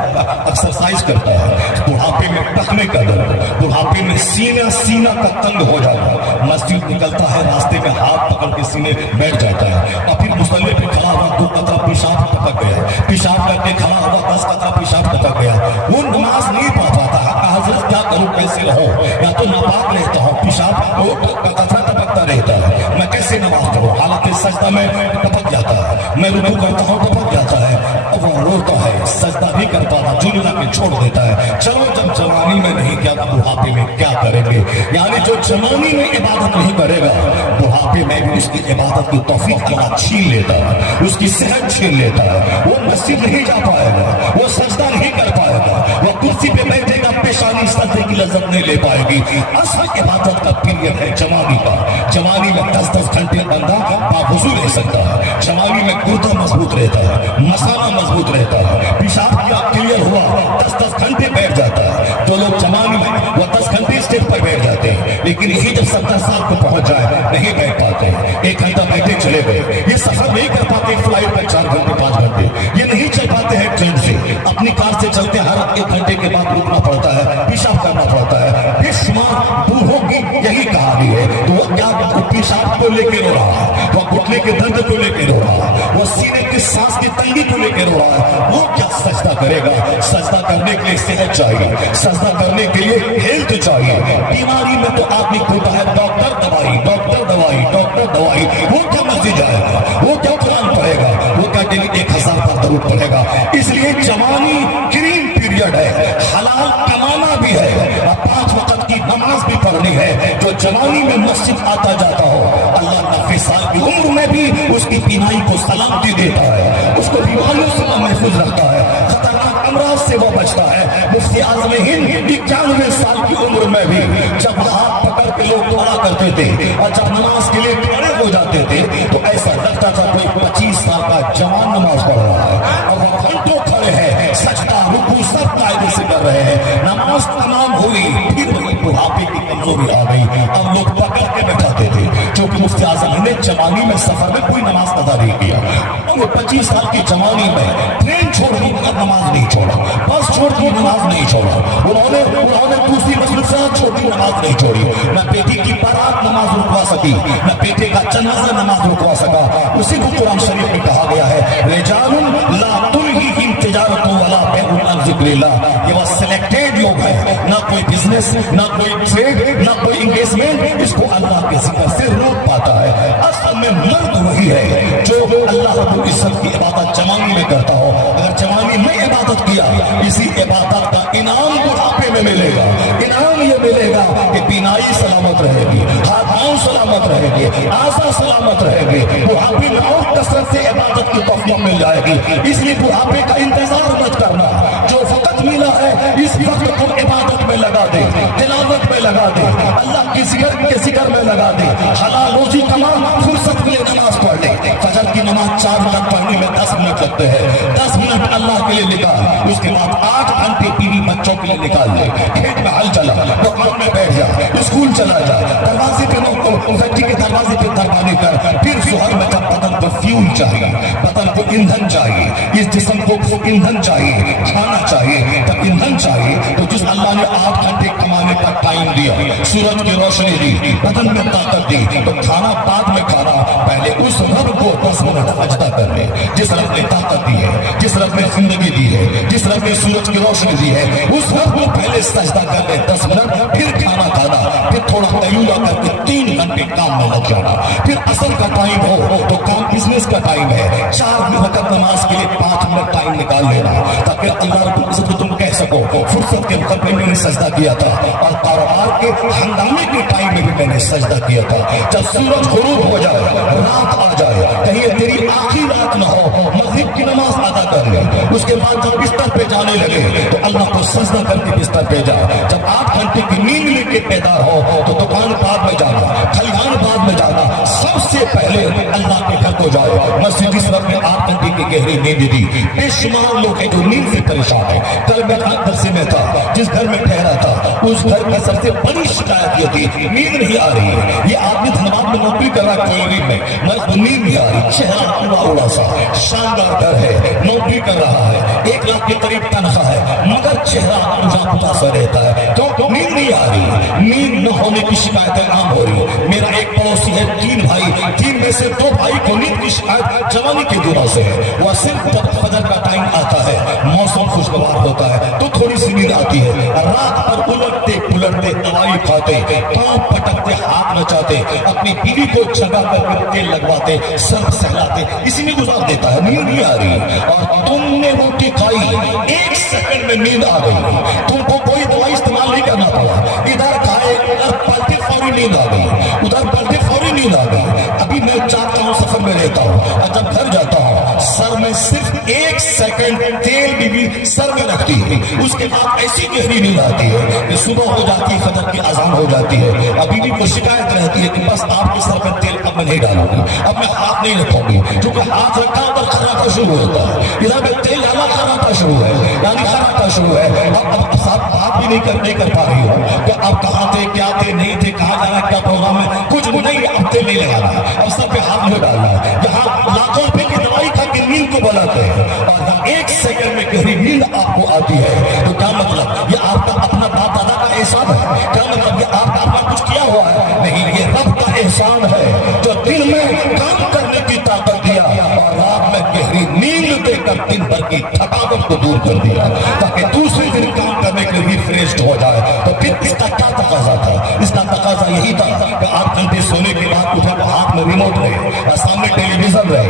एक्सरसाइज करता है। बुढ़ापे में टखने का दर्द, बुढ़ापे में सीना का तंग हो जाता, मस्जिद निकलता है, रास्ते में हाथ पकड़ के सीने बैठ जाता है, और फिर मुसल्ले पे खड़ा हुआ 2 कतरा पेशाब टपक गया, पेशाब करके खड़ा हुआ 10 कतरा पेशाब टपक गया, वो नमाज नहीं पढ़ पाता है। हज़रत क्या करूं, कैसे रहो, या तो नापाक रहता हूं, पेशाब कतरा टपकता रहता है, मैं कैसे नमाज पढ़ूं, हालांकि सजदा में टपक जाता है, मैं रुकू करता हूं टपक जाता है, अब वो रोता है, सजदा भी करता था, जुलना के छोड़ देता है। चलो जब जवानी में नहीं किया तो बुढ़ापे में क्या करेंगे। यानी जो जवानी में इबादत नहीं करेगा, बुढ़ापे में भी उसकी इबादत की तौफीक अल्लाह छीन लेता है, उसकी सेहत छीन लेता है, वो मस्जिद नहीं जा पाएगा, वो सजदा नहीं कर पाएगा, वो कुर्सी पे बैठेगा, पेशानी सजदे की लज्जत नहीं ले पाएगी। असल इबादत का पीरियड है जवानी का। जवानी में 10-10 घंटे बंदा बावजूद रह सकता है, जवानी में गुर्दा मजबूत रहता है, मसाला मजबूत रहता है, पेशाब किया क्लियर हुआ 10-10 घंटे बैठ जाता है। जो लोग जवानी में वो 10 घंटे स्टेज पर बैठ जाते हैं, लेकिन यही जब 70 साल को पहुंच जाए नहीं बैठ पाते हैं, 1 घंटा बैठे चले गए, ये सफर नहीं कर पाते फ्लाइट पर 4 घंटे 5 घंटे, ये नहीं चल पाते हैं ट्रेन से, अपनी कार से चलते हर 1 घंटे के बाद रुकना पड़ता है, पेशाब करना पड़ता है। बेशुमार बूढ़ों की यही कहानी है। तो वो क्या पेशाब को लेकर रो रहा है, वो घुटने के दर्द को लेकर रो रहा है, वो सीने की सांस की तंगी को लेकर रो रहा है, वो क्या सजदा करेगा। सजदा करने के लिए सेहत चाहिए, सजदा करने के लिए हेल्थ चाहिए। बीमारी में तो आदमी खोता है डॉक्टर दवाई, डॉक्टर दवाई, डॉक्टर दवाई, वो क्या मस्जिद जाएगा, वो क्या कुरान पढ़ेगा, वो क्या डेली 1000 का दरूद पढ़ेगा। इसलिए जवानी ग्रीन पीरियड है, हलाल कमाना भी है और 5 वक्त की नमाज भी पढ़नी है। जो जवानी में मस्जिद आता जाता हो, अल्लाह 90 साल की उम्र में भी उसकी बीमारी को सलामती देता है, उसको बीमारियों से महफूज रखता है, खतरनाक अमराज से वो बचता है। मुफ्ती आज़म हिंद 91 साल की उम्र में भी जब हाथ पकड़ के लोग दुआ करते थे और जब नमाज के लिए खड़े हो जाते थे तो ऐसा लगता था कोई 25 साल का जवान नमाज पढ़ रहा है, और वो घंटों खड़े हैं, सजदा रुकू सब कायदे से कर रहे हैं, नमाज तमाम कमजोरी आ गई, अब लोग पकड़ के बैठाते थे, क्योंकि मुफ्ती आजम ने जवानी में सफर में कोई नमाज अदा नहीं किया। उन्होंने 25 साल की जवानी में ट्रेन छोड़ दी मगर नमाज नहीं छोड़ा, बस छोड़ दी नमाज नहीं छोड़ा, उन्होंने दूसरी मसरूफियात छोड़ दी नमाज नहीं छोड़ी। न बेटी की बारात नमाज रुकवा सकी, न बेटे का जनाजा नमाज रुकवा सका। उसी को कुरान शरीफ में कहा गया है, रिजालुन ला तुल्हिहिम तिजारतुन वला बैउन अन ज़िक्रिल्लाह। ये वो सिलेक्टेड लोग हैं, ना कोई बिजनेस, ना कोई ट्रेड, ना कोई इंगेजमेंट, इसको अल्लाह के जिक्र से रोक पाता है। असल में मर्द वही है जो अल्लाह रब्बुल इज्जत की इबादत जवानी में करता हो। अगर जवानी में इबादत किया, इसी इबादत का इनाम बुढ़ापे में मिलेगा। इनाम ये मिलेगा कि बीनाई सलामत रहेगी, हाथ पांव सलामत रहेगी, आसा सलामत रहेगी, बुढ़ापे में और कसरत से इबादत की तौफीक मिल जाएगी। इसलिए बुढ़ापे का इंतजार मत करना, जो वक्त मिला है इस वक्त को इबादत में लगा दे, तिलावत में लगा दे, अल्लाह की जिक्र में लगा दे, हलाल रोजी कमा, फुर्सत मिले नमाज पढ़ ले। फजर की नमाज 4 मिनट पढ़ने में 10 मिनट लगते हैं, 10 मिनट अल्लाह के लिए निकाल, उसके बाद 8 घंटे बीवी बच्चों के लिए निकाल ले। खेत में हल चला, दुकान में बैठ जा, स्कूल चला जा, दरवाजे पे फैक्ट्री के दरवाजे पे दरवाजे कर, फिर सुहर में जब बदन को फ्यूल चाहिए, बदन को ईंधन चाहिए, इस जिस्म को ईंधन चाहिए, खाना चाहिए, तब ईंधन चाहिए। तो जिस अल्लाह ने 8 घंटे कमाने का टाइम दिया, सूरज की रोशनी दी, बदन में ताकत दी, तो खाना बाद में खाना, पहले उस रब को 10 मिनट सजदा कर ले, जिस रब ने ताकत दी है, जिस रब ने जिंदगी दी है, जिस रब ने सूरज की रोशनी दी है, उस रब को पहले सजदा कर ले 10 मिनट, फिर खाना खाना, फिर थोड़ा तैयूला करके 3 घंटे काम में लग जाना। फिर असर का टाइम हो तो काम बिजनेस का टाइम है, 4 वक्त नमाज के लिए 5 मिनट टाइम निकाल लेना, ताकि अल्लाह रब्बुल इज्जत को तुम कह सको फुर्सत के वक्त में मैंने सजदा किया था, और कारोबार के हंगामे के टाइम में भी मैंने सजदा किया था। जब सूरज गुरूब हो जाए, रात आ जाए, कहीं तेरी आखिरी रात न हो, मगरिब की नमाज अदा कर ले, उसके बाद जब बिस्तर पे जाने लगे तो अल्लाह को सजदा करके बिस्तर पे जा। जब 8 घंटे की नींद लेके पैदा हो तो दुकान बाद में जाना, खलिहान बाद में जाना, सबसे पहले अल्लाह के घर को जाओ। मस्जिद इस रब ने 8 घंटे की गहरी नींद दी। बेशुमार लोग हैं जो नींद से परेशान है। कल मैं दरसे में था, जिस घर में ठहरा था उस घर की सबसे बड़ी शिकायत ये थी, नींद नहीं आ रही है। ये आदमी धनबाद में नौकरी कर रहा है, कोयरी में, मगर नींद नहीं आ रही, चेहरा उड़ा उड़ा सा, शानदार घर है, नौकरी कर रहा है, 1 लाख के करीब तनख्वाह है, मगर चेहरा उजा सा रहता है, तो नींद नहीं आ रही। नींद न होने की शिकायतें आम हो रही है। मेरा एक पड़ोसी है, 3 भाई, 3 में से 2 भाई को नींद की शिकायत जवानी के दिनों से है। वह सिर्फ जब फजर का टाइम आता है, मौसम खुशगवार होता है, तो थोड़ी सी नींद आती है। रात पर उलटते पुलटते दवाई खाते, पांव पटकते, हाथ नचाते, अपनी बीवी को जगा कर तेल लगवाते, सर सहलाते, इसी में गुजार देता है, नींद नहीं आ रही। और तुमने रोटी खाई, 1 सेकंड में नींद आ गई, तुमको कोई दवाई इस्तेमाल नहीं करना पड़ा, इधर खाए उधर पलटे फौरी नींद आ गई, उधर पलटे फौरी नींद आ गई। अभी मैं चाहता हूँ, सफर में रहता हूँ, और जब घर जाता हूँ सर में सिर्फ 1 सेकंड तेल बीवी सर में रखती है, उसके बाद ऐसी गहरी नींद आती है कि सुबह हो जाती है, फजर की अजान हो जाती है, और बीवी को शिकायत रहती है कि बस आपके सर में तेल अब मैं नहीं डालूंगी, अब मैं हाथ नहीं रखूंगी, क्योंकि हाथ रखा तो खराटा शुरू होता है, इधर में तेल डाला खराटा शुरू है, यानी खराटा शुरू है। अब साथ बात भी नहीं कर पा रही हो कि अब कहाँ थे, क्या थे, नहीं थे, कहाँ जाना, क्या प्रोग्राम है, कुछ नहीं, अब तेल नहीं लगाना, अब सर पे हाथ नहीं डालना है। यहाँ लाखों रुपए की दवाई खा के नींद को बनाते हैं, और 1 सेकंड में गहरी नींद आपको आती है, तो क्या मतलब, ये आपका अपना बाप दादा का एहसान है? क्या मतलब, ये आपका अपना कुछ किया हुआ है? नहीं, ये रब का एहसान है जो दिन में काम करने की ताकत दिया, और रात में गहरी नींद देकर दिन भर की थकावट को दूर कर दिया, ताकि दूसरे दिन काम करने के लिए रिफ्रेश्ड हो जाए। तो फिर इसका क्या तकाजा था? इसका तकाजा यही था कि 8 घंटे सोने के बाद उठे तो हाथ में रिमोट रहे, और सामने टेलीविजन रहे,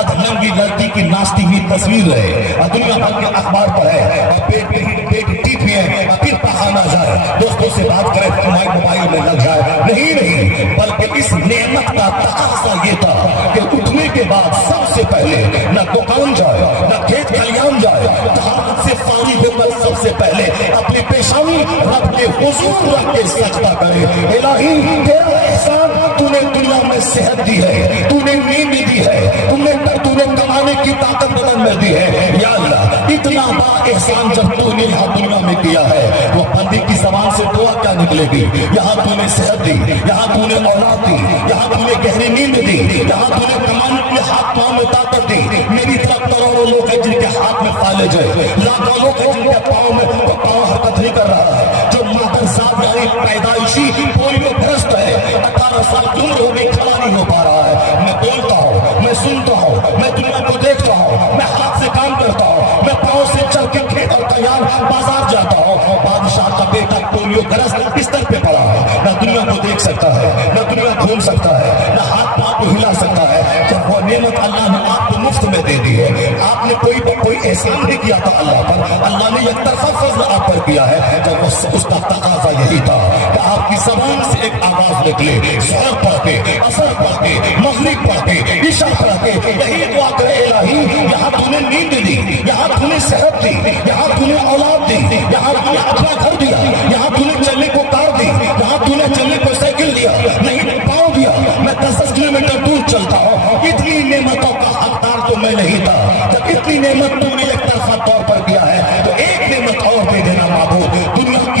अधनंगी लड़की की नाचती हुई तस्वीर रहे, और दुनिया भर के अखबार पढ़े, और पेट टीपे, और फिर पढ़ाना जाए, दोस्तों से बात करे, मोबाइल में लग जाए। नहीं, बल्कि इस नेमत का तकाजा ये था कि उठने के बाद सबसे पहले न दुकान जाए, न खेत खलियान जाए, तहारत से फारिग होकर सबसे पहले अपनी पेशानी रब के हुजूर रख के सजदा करे। इलाही, तेरा एहसान, तूने दुनिया में सेहत दी है, तूने नींद दी है, तूने कमाने की ताकत बदन में दी है। या अल्लाह, इतना एहसान जब तूने यहाँ दुनिया में किया है, वो बंदे की जबान से दुआ क्या निकलेगी? यहाँ तूने सेहत दी, यहाँ तूने औलाद दी, यहाँ तूने गहरी नींद दी, यहाँ तूने कमाने के हाथ पाँव में ताकत दी। मेरी तरफ करोड़ों लोग हैं जिनके हाथ में फालिज है, लाखों लोग हैं जिनके पाँव हरकत नहीं कर रहा है, जो मादर साहब यानी पैदाइशी पोलियो ग्रस्त है, 18 साल की उम्र हो गई, खड़ा नहीं हो पा रहा है। मैं बोलता हूँ, मैं सुनता हूँ, मैं दुनिया को देखता हूँ, मैं हाथ से काम करता हूँ, मैं पाँव से चल के खेत और तैयार बाजार जाता हूँ। बादशाह का बेटा पोलियो ग्रस्त बिस्तर पे पड़ा है, न दुनिया को देख सकता है, न दुनिया घूम सकता है, न हाथ पाँव को हिला सकता है। जब वो नेमत अल्लाह ने आपको मुफ्त में दे दी है, आपने कोई एहसान नहीं किया था अल्लाह पर, अल्लाह ने एक तरफा फजल आप पर किया है। जब उसका तकाजा यही था कि आपकी जबान से एक आवाज निकले, ज़ोहर पढ़ के, असर पढ़ के, मगरिब पढ़ के, इशा पढ़ के, यही दुआ करे इलाही, यहाँ तूने नींद दी, यहाँ तूने सेहत दी, यहाँ तूने औलाद दी, यहाँ तूने अपना घर दिया, यहाँ तूने चलने को कार दी, यहाँ तूने चलने को साइकिल दिया, नहीं पाँव दिया। मैं 10 किलोमीटर दूर चलता हूँ, इतनी नेमतों का हकदार तो मैं नहीं था। जब इतनी नेमत तूने एक तरफा तौर पर किया है, तो एक नेमत और दे देना माबूद। दुनिया की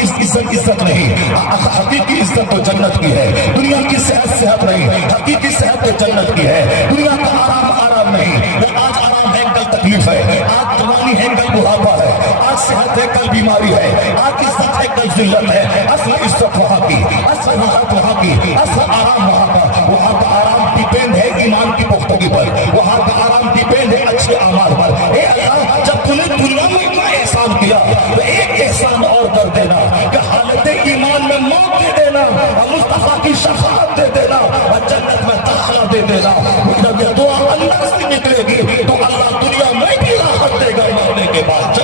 इज्जत नहीं, हकीकी इज्जत तो जन्नत की है। दुनिया की सेहत नहीं, हकीकी सेहत तो जन्नत की है। दुनिया का आराम नहीं, आज आराम है कल तकलीफ है, आज जवानी है कल बुढ़ापा है, आज सेहत है कल बीमारी है, आज इज्जत है कल जिल्लत है। असल इज्जत वहाँ की, असल राहत वहाँ की, असल आराम वहाँ का आराम डिपेंड है ईमान की पुख्तगी पर, वहाँ का आराम डिपेंड है अच्छे अमाल पर। ए अल्लाह, जब तूने दुनिया में इतना एहसान किया, तो एक एहसान और कर देना कि हालत ईमान में मौत दे देना, और मुस्तफा की शफाअत दे देना, और जन्नत में दाखिला दे देना। जब ये दुआ अल्लाह से निकलेगी तो अल्लाह दुनिया में भी राहत देगा मरने के बाद।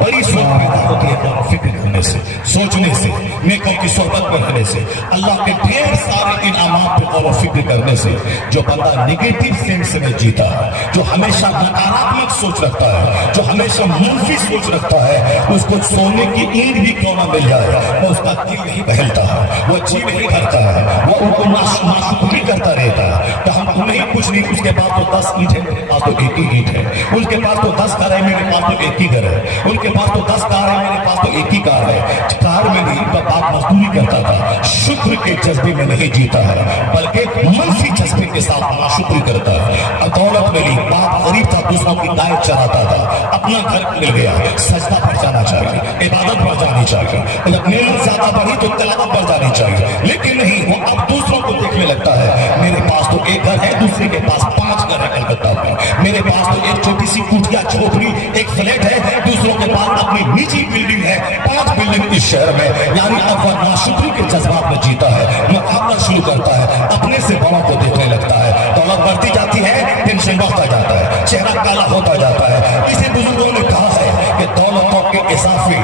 बड़ी सोच पैदा होती है फिक्र करने से, सोचने से, नेकों की सोहबत में रहने से, अल्लाह के ढेर सारे इनामात पे गौर व फिक्र करने से। जो बंदा निगेटिव सेंस में जीता है, जो हमेशा नकारात्मक सोच रखता है, जो हमेशा मुनफी सोच रखता है, उसको सोने की नींद भी क्यों ना मिल जाए, वो उसका दिल नहीं बहलता है, वो जी नहीं भरता है, वो उनको नाशुक्री करता रहता है। तो हम नहीं कुछ नहीं, उसके पास तो 10 ईंट है, मेरे पास तो एक ही ईंट है, उनके पास तो 10 घर है, मेरे पास तो एक ही घर है, उनके पास तो 10 कार है, मेरे पास तो एक ही कार है। कार में नहीं, बाप मजदूरी करता था, शुक्र के जज्बे में नहीं जीता है, बल्कि मनफी जज्बे के साथ नाशुक्री करता है। दौलत में नहीं, बाप गरीब था, दूसरों की गाय चराता था, अपना घर मिल गया, सजदा बढ़ जाना चाहिए, इबादत बढ़ जानी चाहिए, जब नेमत ज्यादा बढ़ी तो तिलावत बढ़ जानी चाहिए। लेकिन नहीं, वो अब दूसरों को देखने लगता है, मेरे पास तो एक घर है, दूसरे के पास 5 घर है कलकत्ता में, मेरे पास तो एक छोटी सी कुटिया झोपड़ी एक फ्लैट है, दूसरों के पास अपनी निजी बिल्डिंग है, 5 बिल्डिंग इस शहर में। यानी अब वह नाशुक्री के जज्बात में जीता है, मुकाबला शुरू करता है, अपने से बड़ों को देखने लगता है। दौलत बढ़ती जाती है, टेंशन बढ़ता जाता है, चेहरा काला होता जाता है। इसे बुजुर्गों ने कहा है कि दौलतों के इजाफे,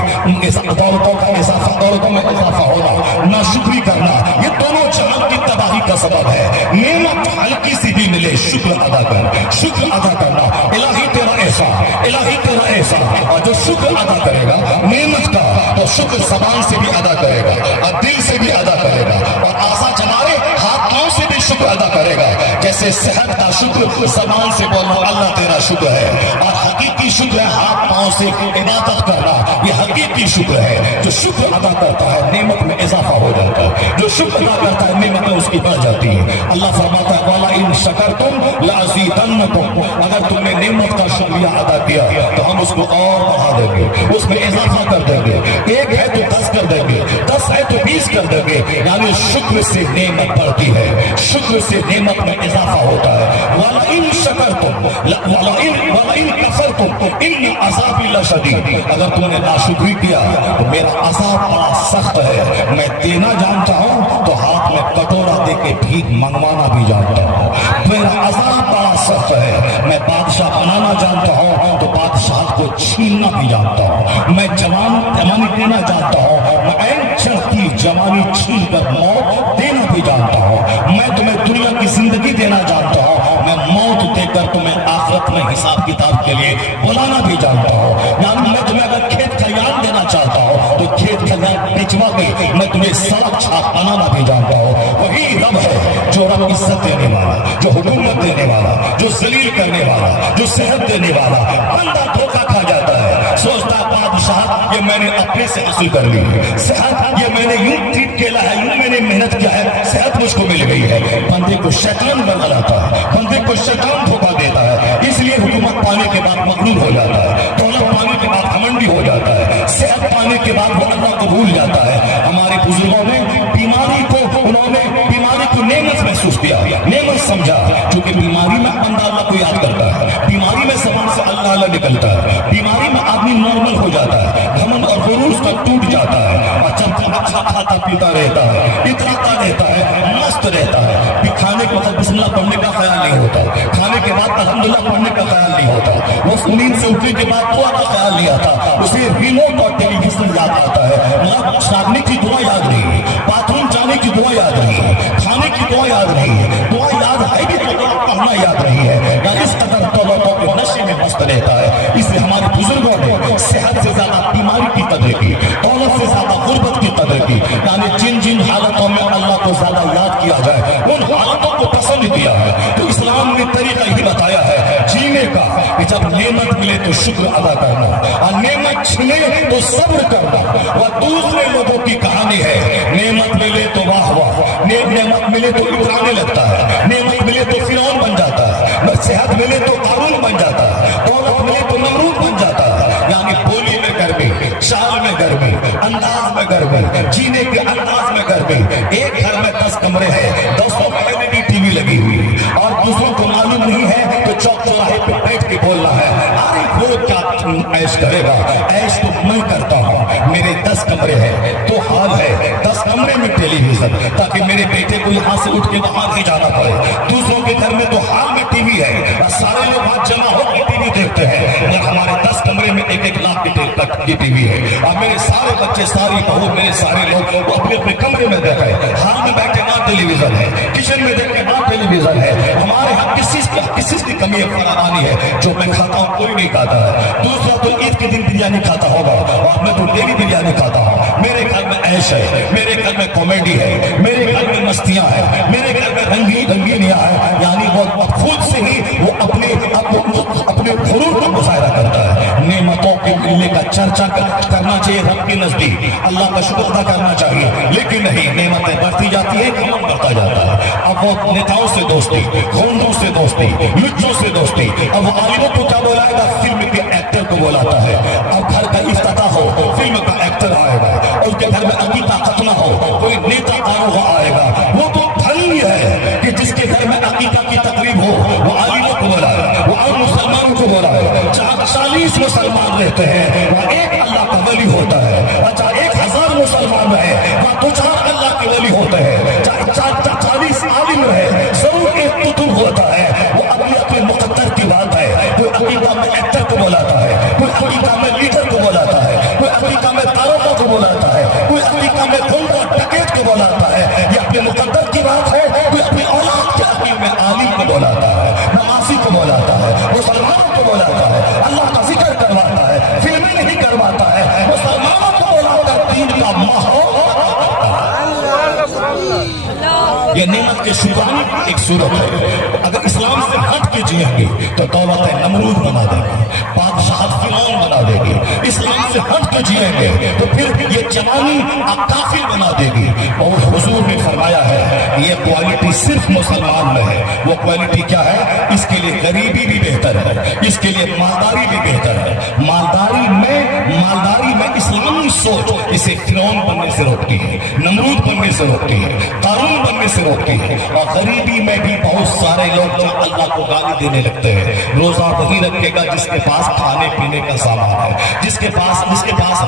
दौलतों का इजाफा, दौलतों में इजाफा होना, नाशुक्री करना, ये दोनों जहां की तबाही का सबब है। नेमत हल्की सी भी मिले, शुक्र अदा कर, शुक्र अदा करना, इलाही तेरा एहसान, इलाही तेरा एहसान। और जो शुक्र अदा करेगा नेमत का, तो शुक्र जबान से भी अदा करेगा और दिल से भी अदा करेगा, और आशा जमारे हाथ पांव से भी शुक्र अदा करेगा। जैसे सेहत का शुक्र जबान से बोलना अल्लाह तेरा शुक्र है, और हकीकी शुक्र है हाथ पांव से इबादत करना, ये हकीकी शुक्र है। जो शुक्र अदा करता है नेमत में इजाफा हो जाता है, जो शुक्र अदा करता है नेमतें उसकी बढ़ जाती है। अल्लाह फरमाता है वाला इन शकरतुम लाज़ीदन्नकुम, अगर तुमने नेमत का शुक्रिया अदा किया तो हम उसको और बढ़ा देंगे, उसमें इजाफा कर देंगे। 1 है तो 10 कर देंगे, 10 है तो 20 कर देंगे। यानी शुक्र से नेमत बढ़ती है, शुक्र से नेमत में इजाफा होता है। वाला इन शकरतुम वाला इन कफरतुम इन अज़ाबी लशदीद, अगर तुमने नाशुक्री किया तो मेरा अज़ाब बड़ा सख्त है। मैं देना जानता हूं तो हाथ में कटोरा दे के भीख मंगवाना भी जानता हूं। मेरा अज़ाब बड़ा सख्त है। मैं बादशाह बनाना जानता हूं तो बादशाह को छीनना भी जानता हूं। मैं जवानी देना जानता हूं, मैं ऐन चढ़ती जवानी छीन कर मौत देना भी जानता हूं। मैं तुम्हें दुनिया की जिंदगी देना जानता हूं, मैं मौत देकर तुम्हें आखिरत में हिसाब किताब के लिए बुलाना भी जानता हूं। यानी मैं तुम्हें अगर खेत खलियान देना चाहता हूं तो खेत खलियान भिजवा के मैं तुम्हें सड़क छाप बनाना भी जानता हूं। वही रब है जो रब इज्जत देने वाला, जो हुकूमत देने वाला, जो जलील करने वाला, जो सेहत देने वाला, बंदा धोखा खा जाता है, सोचता बादशाह ये मैंने अपने से हासिल कर ली है, सेहत ये मैंने यूं ट्रीट किया है, यूं मैंने मेहनत किया है, सेहत मुझको मिल गई है। बंदे को शैतान बरगलाता है, बंदे को शैतान धोखा देता है, इसलिए हुकूमत पाने के बाद मगरूर हो जाता है, दौलत पाने के बाद घमंडी हो जाता है, सेहत पाने के बाद वो अल्लाह को भूल जाता है। हमारे बुजुर्गों ने बीमारी को नेमत महसूस किया, नेमत समझा, क्योंकि बीमारी में बंदा अल्लाह को याद करता है, बीमारी में जबान से अल्लाह अल्लाह निकलता है, बीमारी में आदमी नॉर्मल हो जाता है, घमंड और गुरूर उसका टूट जाता है, और जब तक अच्छा खाता पीता रहता है, इतराता रहता है, मस्त रहता है, खाने के बाद बिस्मिल्लाह पढ़ने का ख्याल नहीं होता, खाने के बाद अल्हम्दुलिल्लाह पढ़ने का ख्याल नहीं होता, वो नींद से उठने के बाद दुआ का ख्याल नहीं आता, उसे रिमोट और टेलीविजन याद आता है, मगर सागने की दुआ याद नहीं है, बाथरूम जाने की दुआ याद नहीं है, खाने की दुआ याद नहीं है, दुआ याद है भी तो पढ़ना याद नहीं है, या इस कदर तौबा के नशे में मस्त रहता है। इसलिए हमारे बुजुर्गों ने सेहत से ज्यादा बीमारी की कदर की, दौलत से ज्यादा गुर्बत की कदर की, यानी जिन जिन हालतों में अल्लाह को ज्यादा याद किया जाए उन हालतों को पसंद किया है। तो इस्लाम ने तरीका ही बताया है जीने का कि जब नेमत मिले तो शुक्र अदा करना, और नेमत छिने तो सब्र करना। वह दूसरे लोगों की कहानी है, नेमत मिले तो वाह वाह, नेमत मिले तो इतराने लगता है, नेमत मिले तो फिरौन बन जाता है, सेहत मिले तो कारून बन जाता है, दौलत मिले तो नमरूद बन जाता है। यानी बोली में गर्मी, चाल में गर्मी, अंदाज में गर्मी, जीने के अंदाज में गर्मी। एक घर में 10 कमरे हैं, 10 में एलईडी टीवी लगी हुई, और दूसरों को मालूम नहीं है तो चौक चौराहे पे बैठ के बोलना है, अरे वो क्या ऐश करेगा, ऐश तो मैं करता हूँ, मेरे 10 कमरे हैं तो हाल है 10 कमरे में टेलीविजन, ताकि मेरे बेटे को यहाँ से उठ के बाहर नहीं जाना पड़े। दूसरों के घर में तो हाल में टीवी है, और सारे लोग वहां जमा होकर टीवी देखते हैं, और हमारे 10 कमरे में 1-1 लाख की टीवी है, और मेरे सारे बच्चे, सारी बहू, मेरे सारे लोग अपने अपने कमरे में देखे, हाल में बैठे वहां टेलीविजन है, किचन में देखे वहां टेलीविजन है। हमारे यहाँ किस चीज की कमी फरावानी है, जो मैं खाता हूँ कोई नहीं खाता है। दूसरा तो ईद के दिन बिरयानी खाता होगा, और मैं तो डेली बिरयानी खाता हूँ। मेरे घर में ऐश है, मेरे घर में कॉमेडी है, मेरे घर में मस्तियां हैं, मेरे घर में रंगीनियां हैं। यानी वो खुद से ही वो अपने गुरूर का मुजाहरा करता है। नेमतों के मिलने का चर्चा करना चाहिए रब के नजदीक, अल्लाह का शुक्र अदा करना चाहिए, लेकिन नहीं, नेमतें बढ़ती जाती है, घमंड बढ़ता जाता है। अब वो नेताओं से दोस्ती, गोंडों से दोस्ती, लुच्चों से दोस्ती, अब वो आलिमों को क्या बोलाएगा, फिल्म के एक्टर को बोलाता है। अब घर का इफ्तिताह हो, फिल्म का एक्टर आएगा, और उसके घर में अकीका खत्म हो, कोई नेता आरोगा आएगा। वो तो धनी है कि जिसके घर में अकीका की तकरीब हो, वो आलिमों को बुलाए, वो आम मुसलमानों को बुलाए। जहाँ 40 मुसलमान रहते हैं वहाँ एक अल्लाह का वली होता है, और जहाँ 1000 मुसलमान रहे वहाँ 2-4 अल्लाह के वली होते हैं। 40 आलिम रहे जरूर एक कुतुब होता है, वो अपने मुकद्दर की बात है। कोई अकीका में एक्टर को बुलाता है, कोई अकीका में लीडर को बुलाता है, कोई अकीका में तारों को बुलाता है, कोई अकीका में गुंडा डकैत को बुलाता है। ये अपने मुकद्दर की बात है। कोई अपनी औलाद के अकीम में आलिम को बुलाता है, नमाजी को बुलाता है, मुसलमानों को बुलाता है, अल्लाह का जिक्र करवाता है, फिल्में नहीं करवाता है, मुसलमानों को बुलाकर दीन का माहौल। ये नेमत के शुक्राने की एक सूरत है। अगर इस्लाम से हट के जिएंगे तो दौलत नमरूद बना देगी, बादशाह फिरौन बना देगी। इस्लाम से हट के जिएंगे तो फिर ये जवानी काफिर बना देगी। और हुजूर ने फरमाया है ये क्वालिटी सिर्फ मुसलमान में है। वो क्वालिटी क्या है? इसके लिए गरीबी भी बेहतर है, इसके लिए मालदारी भी बेहतर है। मालदारी में इस्लामी सोच इसे फिरौन बनने से रोकती है, नमरूद बनने से रोकती है, कारून बनने से रोकती है। और गरीबी में भी बहुत सारे लोग जो अल्लाह को गाली देने लगते हैं। रोजा वही रखेगा जिसके पास खाने पीने का सामान है, जिसके पास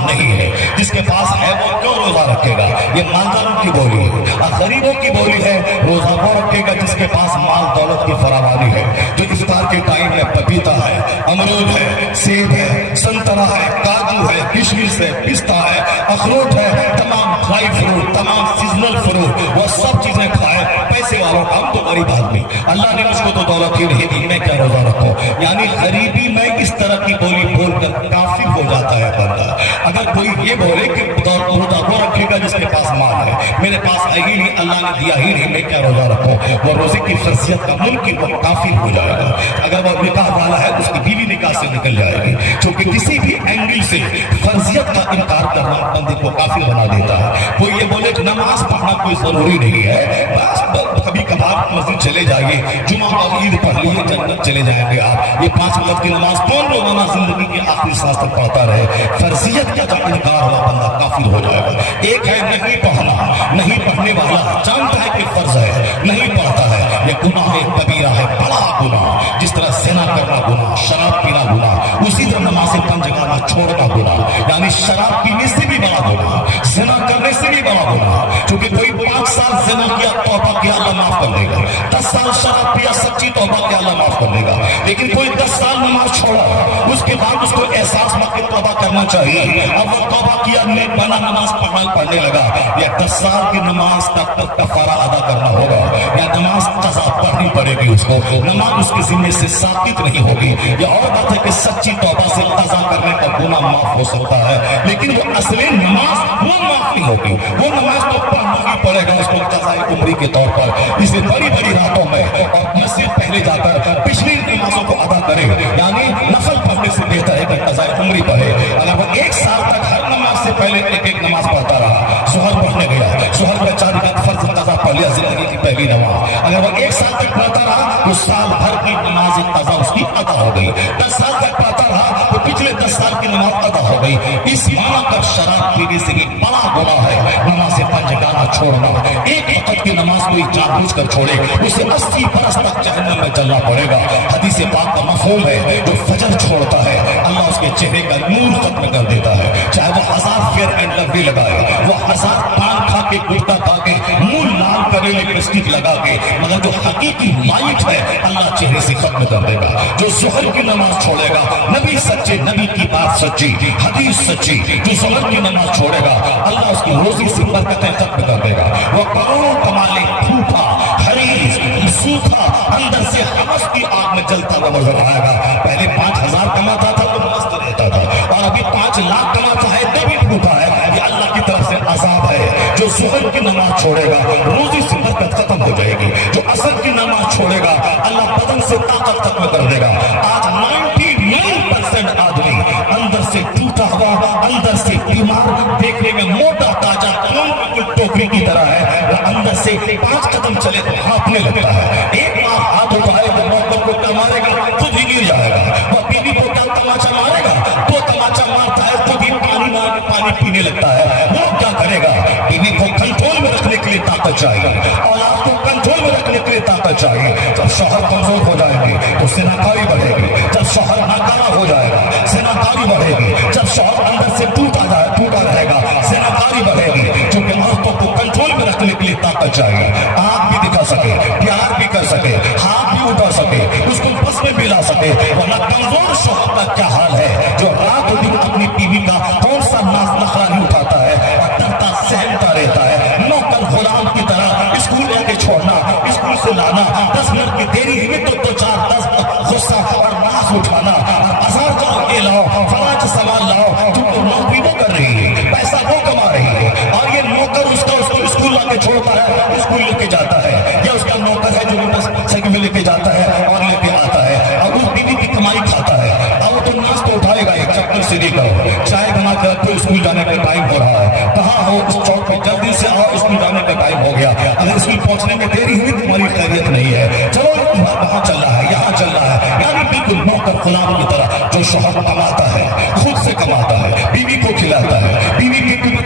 नहीं है, जिसके पास है वो क्यों रोजा रखेगा? ये मालदारों की बोली है। और गरीबों की बोली है रोजा वो रखेगा जिसके पास माल दौलत की फरावानी है, जो इफ्तार के टाइम में पपीता है, अमरूद है, सेब है, संतरा है, काजू है, किशमिश है, पिस्ता है, अखरोट है, तमाम ड्राई फ्रूट, तमाम सीजनल फ्रूट, वो सब चीजें खाए। पैसे वालों का, हम तो गरीब आदमी, अल्लाह ने मुझको तो दौलत ही नहीं दी, मैं क्या रोजा रखूं? यानी गरीबी में इस तरह की बोली बोलकर काफिर हो जाता है बंदा। अगर कोई ये बोले कि रोजा वो रखेगा जिसके पास माल है, میرے پاس آئے گی نہیں, اللہ نے دیا ہی نہیں, میں کیا روزہ رکھوں. وہ روزے کی فرضیت کا ممکن وہ کافر ہو جائے گا. اگر وہ نکاح والا ہے اس کی بیوی نکاح سے نکل جائے گی, چونکہ کسی بھی اینگل سے فرضیت کا انکار کرنا بندے کو کافر بنا دیتا ہے. کوئی یہ بولے کہ نماز پڑھنا کوئی ضروری نہیں ہے, بس کبھی کبھار مسجد چلے جائیے, جمعہ اور عید پڑھ لیے, جنت چلے جائیں گے آپ. یہ 5 وقت کی نماز کون روزانہ زندگی کی آخری سانس تک پڑھتا رہے, فرضیت کا جب انکار ہوا بندہ کافر ہو جائے گا. ایک ہے نہیں پڑھنا, نہیں پڑھنے والا جانتا ہے کہ فرض ہے, نہیں پڑھتا ہے, یہ گناہ کبیرہ ہے, بڑا گناہ. جس طرح زنا کرنا گناہ, شراب پینا گناہ, اسی طرح نماز پنجگانہ چھوڑنا گناہ. یعنی شراب پینے سے بھی بڑا گناہ, زنا کرنے سے بھی بڑا گناہ. چونکہ کوئی 5 سال زنا کیا, توبہ کیا, اللہ معاف کر دے گا. 10 سال شراب پیا, سچی توبہ کیا, اللہ معاف کر دے گا. لیکن کوئی 10 سال نماز چھوڑا, اس کے بعد اس کو احساس ہوا کہ توبہ کرنا چاہیے, اب وہ توبہ کیا, نیک بنا, نماز پڑھنے لگا, یا 10 سال کی نماز کا کفارہ ادا کرنا ہوگا, یا نماز قضا پڑھنی پڑے گی اس کو, نماز اس کے ذمے سے ثابت نہیں ہوگی. یہ اور بات ہے کہ سچی توبہ سے قضا کرنے کا گناہ معاف ہو سکتا ہے, لیکن وہ اصلی نماز وہ معاف نہیں ہوگی. وہ نماز تو پڑھنا ہی پڑے گا اس کو قضاء عمری کے طور پر. اسے بڑی بڑی راتوں میں اور مسجد پہلے جا کر پچھلی نمازوں کو ادا کرے, یعنی نفل پڑھنے سے بہتر ہے کہ قضاء عمری پڑھے. اگر وہ 1 سال تک ہر نماز سے پہلے ایک نماز پڑھتا رہا, ظہر پڑھنے گیا, ظہر کا 4 رکعت فرض قضا پڑھ لیا, زندگی کی پہلی نماز, اگر وہ 1 سال تک پڑھتا رہا تو سال بھر کی نماز قضا اس کی ادا ہو گئی. 10 سال تک پڑھتا رہا تو پچھلے 10 سال کی نماز ادا ہو گئی. اس معنی پر شراب پینے سے ایک بڑا گناہ ہے نماز پنجگانہ چھوڑنا. ایک وقت کی نماز کوئی جان بوجھ کر چھوڑے, اسے 80 برس تک جہنم میں چلنا پڑے گا. حدیث پاک کا مفہوم ہے, جو فجر چھوڑتا ہے اللہ اس کے چہرے کا نور ختم کر دیتا ہے, چاہے وہ 1000 فیئر اینڈ لولی لگائے, وہ 1000 پان کھا کے, گٹکا کھا کے, منہ لال کرے, لپسٹک لگا کے, مگر جو حقیقی مالک ہے اللہ چہرے سے ختم کر دے گا. جو ظہر کی نماز چھوڑے گا, نبی سچے, نبی کی بات سچی, حدیث سچی, جو ظہر کی نماز چھوڑے گا اللہ اس کی روزی سے برکتیں ختم کر دے گا. وہ کروڑوں کما لے, بھوکا, حریص, سوکھا, اندر سے حوث کی آگ میں جلتا ہوا نظر آئے گا. پہلے 5000 کماتا تھا تو مست رہتا تھا, اور ابھی 5 لاکھ کماتا ہے تو بھی بھوکا ہے. یہ اللہ کی طرف سے عذاب ہے. جو ظہر کی نماز چھوڑے گا روزی سے برکت ختم ہو جائے گی. جو عصر کی نماز چھوڑے گا اللہ بدن سے طاقت ختم کر دے گا. آج 99% آدمی اندر سے ٹوٹا ہوا, اندر سے بیمار, دیکھنے میں موٹا تازہ, بالکل ٹوکری کی طرح ہے, وہ اندر سے 5 قدم چلے تو ہانپنے لگتا ہے. ایک بار ہاتھ اٹھائے تو موقع کو کیا مارے گا, خود ہی گر جائے گا. وہ بیوی کو کیا تماچا مارے گا, تو تماچا مارتا ہے خود ہی پانی پینے لگتا ہے. وہ کیا کرے گا, بیوی کو کنٹرول میں رکھنے کے لیے طاقت چاہیے, اولاد کو کنٹرول میں رکھنے کے لیے طاقت چاہیے. جب شوہر کمزور ہو جائیں گے تو زناکاری بڑھے گی, جب شوہر ناکارہ ہو جائے گا زناکاری بڑھے گی, جب شوہر اندر سے ٹوٹا رہے گا زناکاری بڑھے گی. کیونکہ عورتوں کو کنٹرول میں رکھنے کے لیے طاقت چاہیے, آنکھ بھی دکھا سکے, پیار بھی کر سکے, ہاتھ بھی اٹھا سکے, اس کو بس میں بھی لا سکے. ورنہ کمزور شوہر کا کیا حال ہے, جو رات دن اپنی بیوی کا کون سا ناز نخرا نہیں اٹھاتا ہے, ڈرتا سہمتا رہتا ہے, نوکر غلام کی طرح اسکول لے کے چھوڑنا, اسکول سے لانا, 10 منٹ کی دیری ہوئی تو 4-10 غصہ اور ناز اٹھانا, بازار جاؤ یہ لاؤ, فلاں سامان لاؤ. تو نوکری وہ کر رہی ہے, پیسہ وہ کما رہی ہے, اور یہ نوکر اس کو اسکول لا کے چھوڑتا ہے, اسکول لے کے جاتا ہے, یا اس کا نوکر ہے جو موٹر سائیکل میں لے کے جاتا ہے اور لے کے آتا ہے, اور اس بیوی کی کمائی کھاتا ہے. اب وہ تو ناز تو اٹھائے گا, ایک چکر سے نہیں کرو, چائے بنا کر تو اسکول جانے کا ٹائم ہو رہا ہے, کہاں ہو اس چوک پہ, جلدی سے آؤ, اسکول جانے کا ٹائم ہو گیا. اگر اسکول پہنچنے میں دیری ہوئی تمہاری خیریت نہیں ہے, چلو وہاں چل رہا ہے, یہاں چل رہا ہے. یعنی بالکل نوکر غلام کی طرح. جو شوہر کماتا ہے, خود سے کماتا ہے, بیوی کو کھلاتا ہے, بیوی کی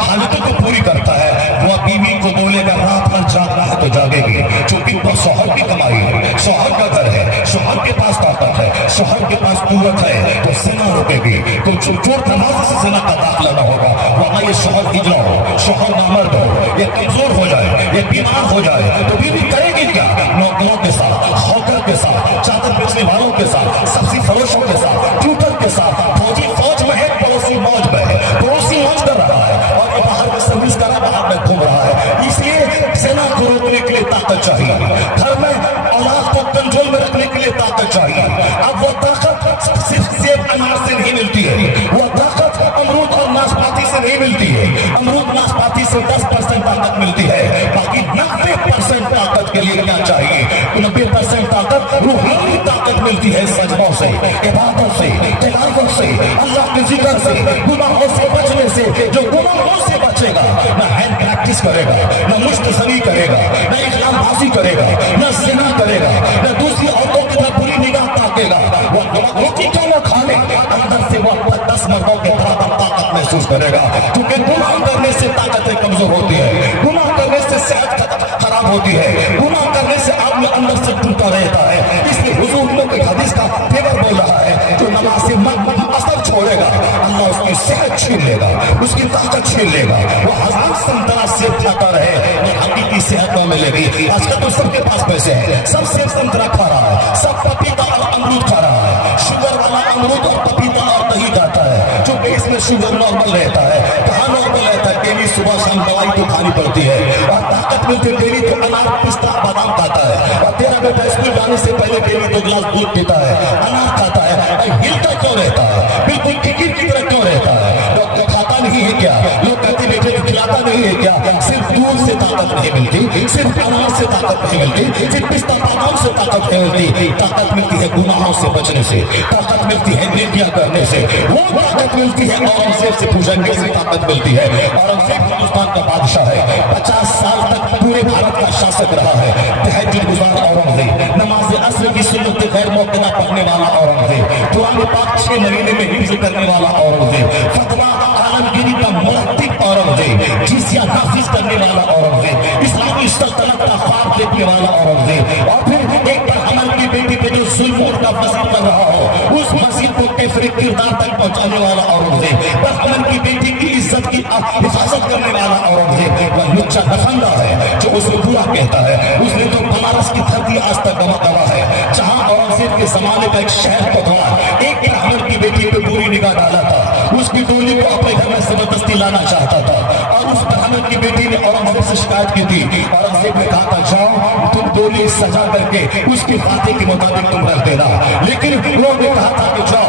حالتوں کو پوری کرتا ہے, وہ بیوی کو بولے گا رات بھر جاگنا ہے تو جاگے گی, چونکہ وہ شوہر کی کمائی ہے, شوہر کا گھر ہے, شوہر کے پاس طاقت ہے, شوہر کے پاس قوت ہے, تو زنا روکے گی. تو چور تماشے سے زنا کا داخلہ نہ ہوگا. وہاں یہ شوہر ہجڑا ہو, شوہر نامرد ہو, یہ کمزور ہو جائے, یہ بیمار ہو جائے, تو بیوی کرے گی کیا, نوکروں کے ساتھ, ہاکر کے ساتھ, چادر بیچنے والوں کے ساتھ, سبزی فروشوں کے ساتھ, ٹوٹر کے ساتھ. فوجی فوج میں ہے, پڑوسی موج میں ہے, پڑوسی موج کر رہا ہے, اور یہ باہر میں سروس کر رہا ہے, باہر میں گھوم رہا ہے. اس لیے زنا کو روکنے کے لیے طاقت چاہیے, گھر میں اولاد کو کنٹرول میں رکھنے کے لیے طاقت چاہیے. اب وہ طاقت صرف سیب انار سے نہیں ملتی ہے, وہ طاقت امرود اور ناشپاتی नाशपाती से नहीं मिलती है, अमरूद नाशपाती से 10% ताकत मिलती है, बाकी 90% ताकत के लिए क्या चाहिए? 90% ताकत रूहानी ताकत मिलती है सजदों से, इबादत से, तिलावत से, अल्लाह के जिक्र से, गुनाहों से बचने से। जो गुनाहों से बचेगा, न हैंड प्रैक्टिस करेगा, न मुश्तसरी करेगा, न इस्लामबाजी करेगा, न ज़िना करेगा, न दूसरी औरतों की तरफ बुरी निगाह ताकेगा, वो रोटी क्यों न खा ले, अंदर से वो 10 मर्दों के बराबर ताकत महसूस करेगा। क्योंकि गुनाह करने से ताकतें कमजोर होती है, गुनाह करने से सेहत खराब होती है, गुनाह करने से आदमी अंदर से टूटा रहता है। इसलिए हुजूर ने एक हदीस का फेवर बोल रहा है, जो नमाज से असर छोड़ेगा, अल्लाह उसकी सेहत छीन लेगा, उसकी ताकत छीन लेगा। वो 1000 संतरा सेब खाता रहे, ये हकीकी सेहत न मिलेगी। आजकल तो सबके पास पैसे हैं, सब सेब संतरा खा रहा है, सब पपीता और अमरूद खा रहा है, शुगर वाला अमरूद और पपीता और दही खाता है, जो इसमें शुगर नॉर्मल रहता है। कहाँ नॉर्मल रहता है? डेली सुबह शाम दवाई तो खानी पड़ती है, और ताकत मिलती है डेली तो अनार पिस्ता बादाम खाता है, और तेरा बेटा स्कूल जाने से पहले डेली 2 गिलास दूध पीता है, अनार खाता है। हिलता क्यों रहता है? बिल्कुल टिकट की तरह क्यों रहता है? डॉक्टर खाता नहीं है क्या? लोग कहते बेटे को खिलाता नहीं है क्या? सिर्फ दूध से ताकत नहीं मिलती, सिर्फ अनार से ताकत नहीं मिलती, सिर्फ पिस्ता बादाम से ताकत नहीं मिलती। ताकत मिलती है गुनाहों से बचने से, ताकत मिलती है नेकियां करने से, वो ताकत मिलती है औरंगजेब से पूछने से ताकत मिलती है। औरंगजेब हिंदुस्तान का बादशाह है, 50 साल तक पूरे भारत का शासक रहा है। तहज्जुद गुजार औरंगजेब, नमाज असर की सुन्नत गैर मौक़िदा पढ़ने वाला औरंगजेब, कुरान पाक 6 महीने में हिफ्ज़ करने वाला औरंगजेब, फतवा आलमगीरी का मुरत्तिब औरंगजेब, जिज़िया नाफिज करने वाला औरंगजेब, इस्लामी सल्तनत का ख्वाब देखने वाला औरंगजेब। और फिर एक बार हमारी बेटी पे जो जुल्म का मसीह कर रहा हो, उस मसीह को कैफरे किरदार तक पहुंचाने वाला औरंगजेब, बस की बेटी की इज्जत की हिफाजत करने वाला औरंगजेब। वह लुच्चा दफंदा है जो उसे बुरा कहता है। उसने तो बनारस की धरती आज तक गवा है, जहां औरंगजेब के जमाने का एक शहर पकड़ा, एक ब्राह्मण की बेटी पे बुरी निगाह डाला था, उसकी डोली को अपने घर में जबरदस्ती लाना चाहता था, और उस ब्राह्मण की बेटी ने औरंगजेब से शिकायत की थी। औरंगजेब ने कहा था, जाओ तुम डोली सजा करके उसकी बातें के मुताबिक तुम रख देना। लेकिन लोगों ने कहा था कि जाओ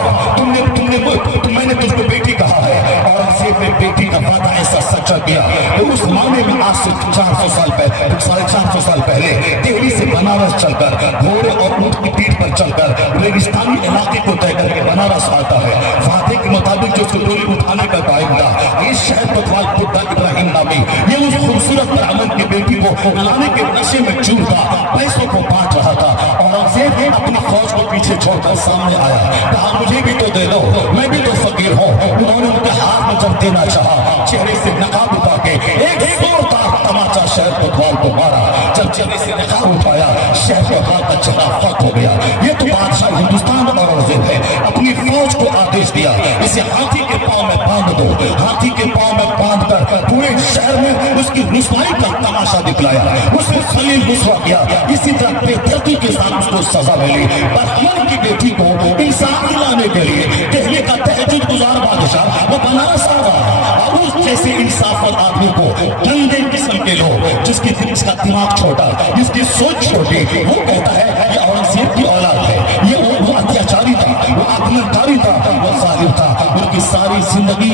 मैंने तुझको बेटी कहा है। औरंगजेब ने बेटी का वादा ऐसा सच्चा किया कि उस मामले में आज से 400 साल पहले, 450 साल पहले दिल्ली से बनारस चलकर, घोड़े और ऊंट की पीठ पर चलकर रेगिस्तानी इलाके को तय करके बनारस आता है। वादे के मुताबिक जो डोली उठाने का टाइम था, इस शहर कोतवाल बुद्धा इब्राहिम नामी ये उस खूबसूरत ब्राह्मण की बेटी को लाने के नशे में चूर था, पैसों को बांट रहा था। औरंगजेब अपनी फौज को पीछे छोड़कर सामने आया, कहा मुझे भी तो दे दो, मैं भी तो फकीर हूँ। उन्होंने उनके हाथ में जब देना चाहा, चेहरे से नकाब उठा के एक जोरदार तमाचा शहर कोतवाल को मारा। जब चेहरे से नकाब उठाया, शहर कोतवाल का चेहरा फक हो गया। ये तो बादशाह हिंदुस्तान औरंगजेब है। अपनी फौज को आदेश दिया, इसे हाथी के पांव में बांध दो। हाथी के पांव में बांध कर पूरे शहर में उसकी रुसवाई का तमाशा दिखलाया, उसे खलील रुसवा किया। इसी तरह बेदर्दी के साथ उसको सजा मिली। ब्राह्मण की बेटी को इंसाफ दिलाने के लिए दिल्ली का तहज्जुद गुजार बादशाह वो बनारस आ रहा, और उस जैसे इंसाफल आदमी को गंदे किस्म के लोग, जिसका दिमाग छोटा, जिसकी सोच छोटी, वो कहता है ये औरंगजेब की औलाद है, ये वो अत्याचारी था, वो आक्रमणकारी था, वो जालिम था। उनकी सारी जिंदगी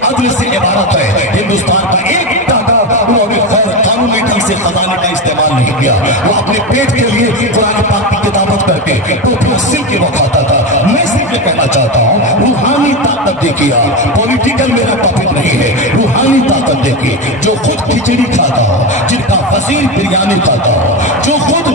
अदल से इबारत है। हिंदुस्तान का एक टाका उन्होंने कानूनी ढंग से खजाने का इस्तेमाल नहीं किया। वो अपने पेट के लिए कुरान पाक की किताबत करके टोपियां सिल के वो खाता था। मैं सिर्फ ये कहना चाहता हूँ, रूहानी ताकत देखिए। पॉलिटिकल मेरा टॉपिक नहीं है, रूहानी ताकत देखिए। जो खुद खिचड़ी खाता हो, जिनका वजीर बिरयानी खाता हो, जो खुद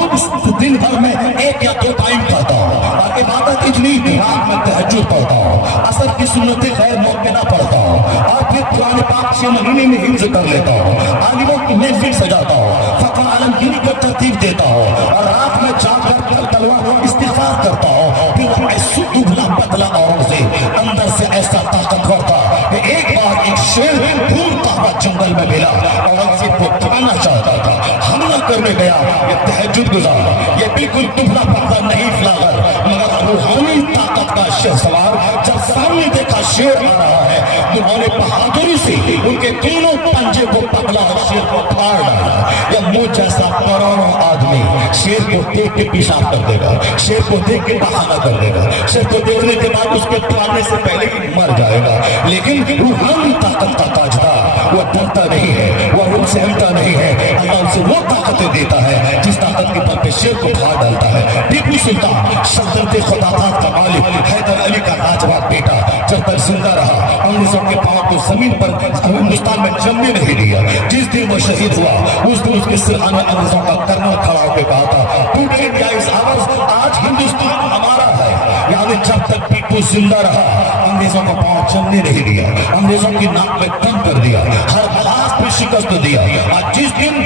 दिन भर में 1 या 2 टाइम खाता हो, और इबादत इतनी रात में तहज्जुद पढ़ता हो, असर की सुन्नतें गैर मौक़िदा पढ़ता हो, और फिर कुरान पाक 6 महीने में हिफ्ज़ कर लेता हो, आलिमों की महफिल सजाता हो, फतवा आलमगीरी को तरतीब देता हो, और रात में जाकर तलवार इस्तिग़फ़ार करता हो। फिर वो दुबला पतला औरंगजेब अंदर से ऐसा ताकतवर था कि एक बार एक शेर ढूंढता हुआ जंगल में मिला, औरंगजेब को खाना चाहता था, हमला करने गया। ये तहज्जुद गुजार, ये बिल्कुल दुबला पतला नहीं फ्लावर, मगर रूहानी ताकत का शहसवार जब सामने देखा शेर आ रहा है, उन्होंने बहादुरी से उनके तीनों पंजे को पकड़ा और शेर को फाड़ डाला। या मुझ जैसा करोड़ों आदमी शेर को देख के पेशाब कर देगा, शेर को देख के बहाना कर देगा, शेर को देखने के बाद उसके फाड़ने से पहले ही मर जाएगा। लेकिन रूहानी ताकत का ताजदार वो डरता नहीं है, वो रुक सहमता नहीं है। अल्लाह उसे वो ताकतें देता है जिस ताकत के बल पे शेर को फाड़ डालता है। टीपू सुल्तान सल्तनत खुदाफात का मालिक हैदर अली का लाजवाब बेटा जब तक जिंदा रहा, अंग्रेजों के पांव को जमीन पर हिंदुस्तान में जमने नहीं दिया। जिस दिन वो शहीद हुआ उस दिन उसके सिरहाने अंग्रेजों का कर्नल खड़ा होकर कहा था, टुडे इंडिया इज आवर्स, आज हिंदुस्तान हमारा है। यानी जब तक टीपू जिंदा रहा अंग्रेजों का पांव जमने नहीं दिया, अंग्रेजों की नाक में दम कर दिया, हर बहास पे शिकस्त दिया। और जिस दिन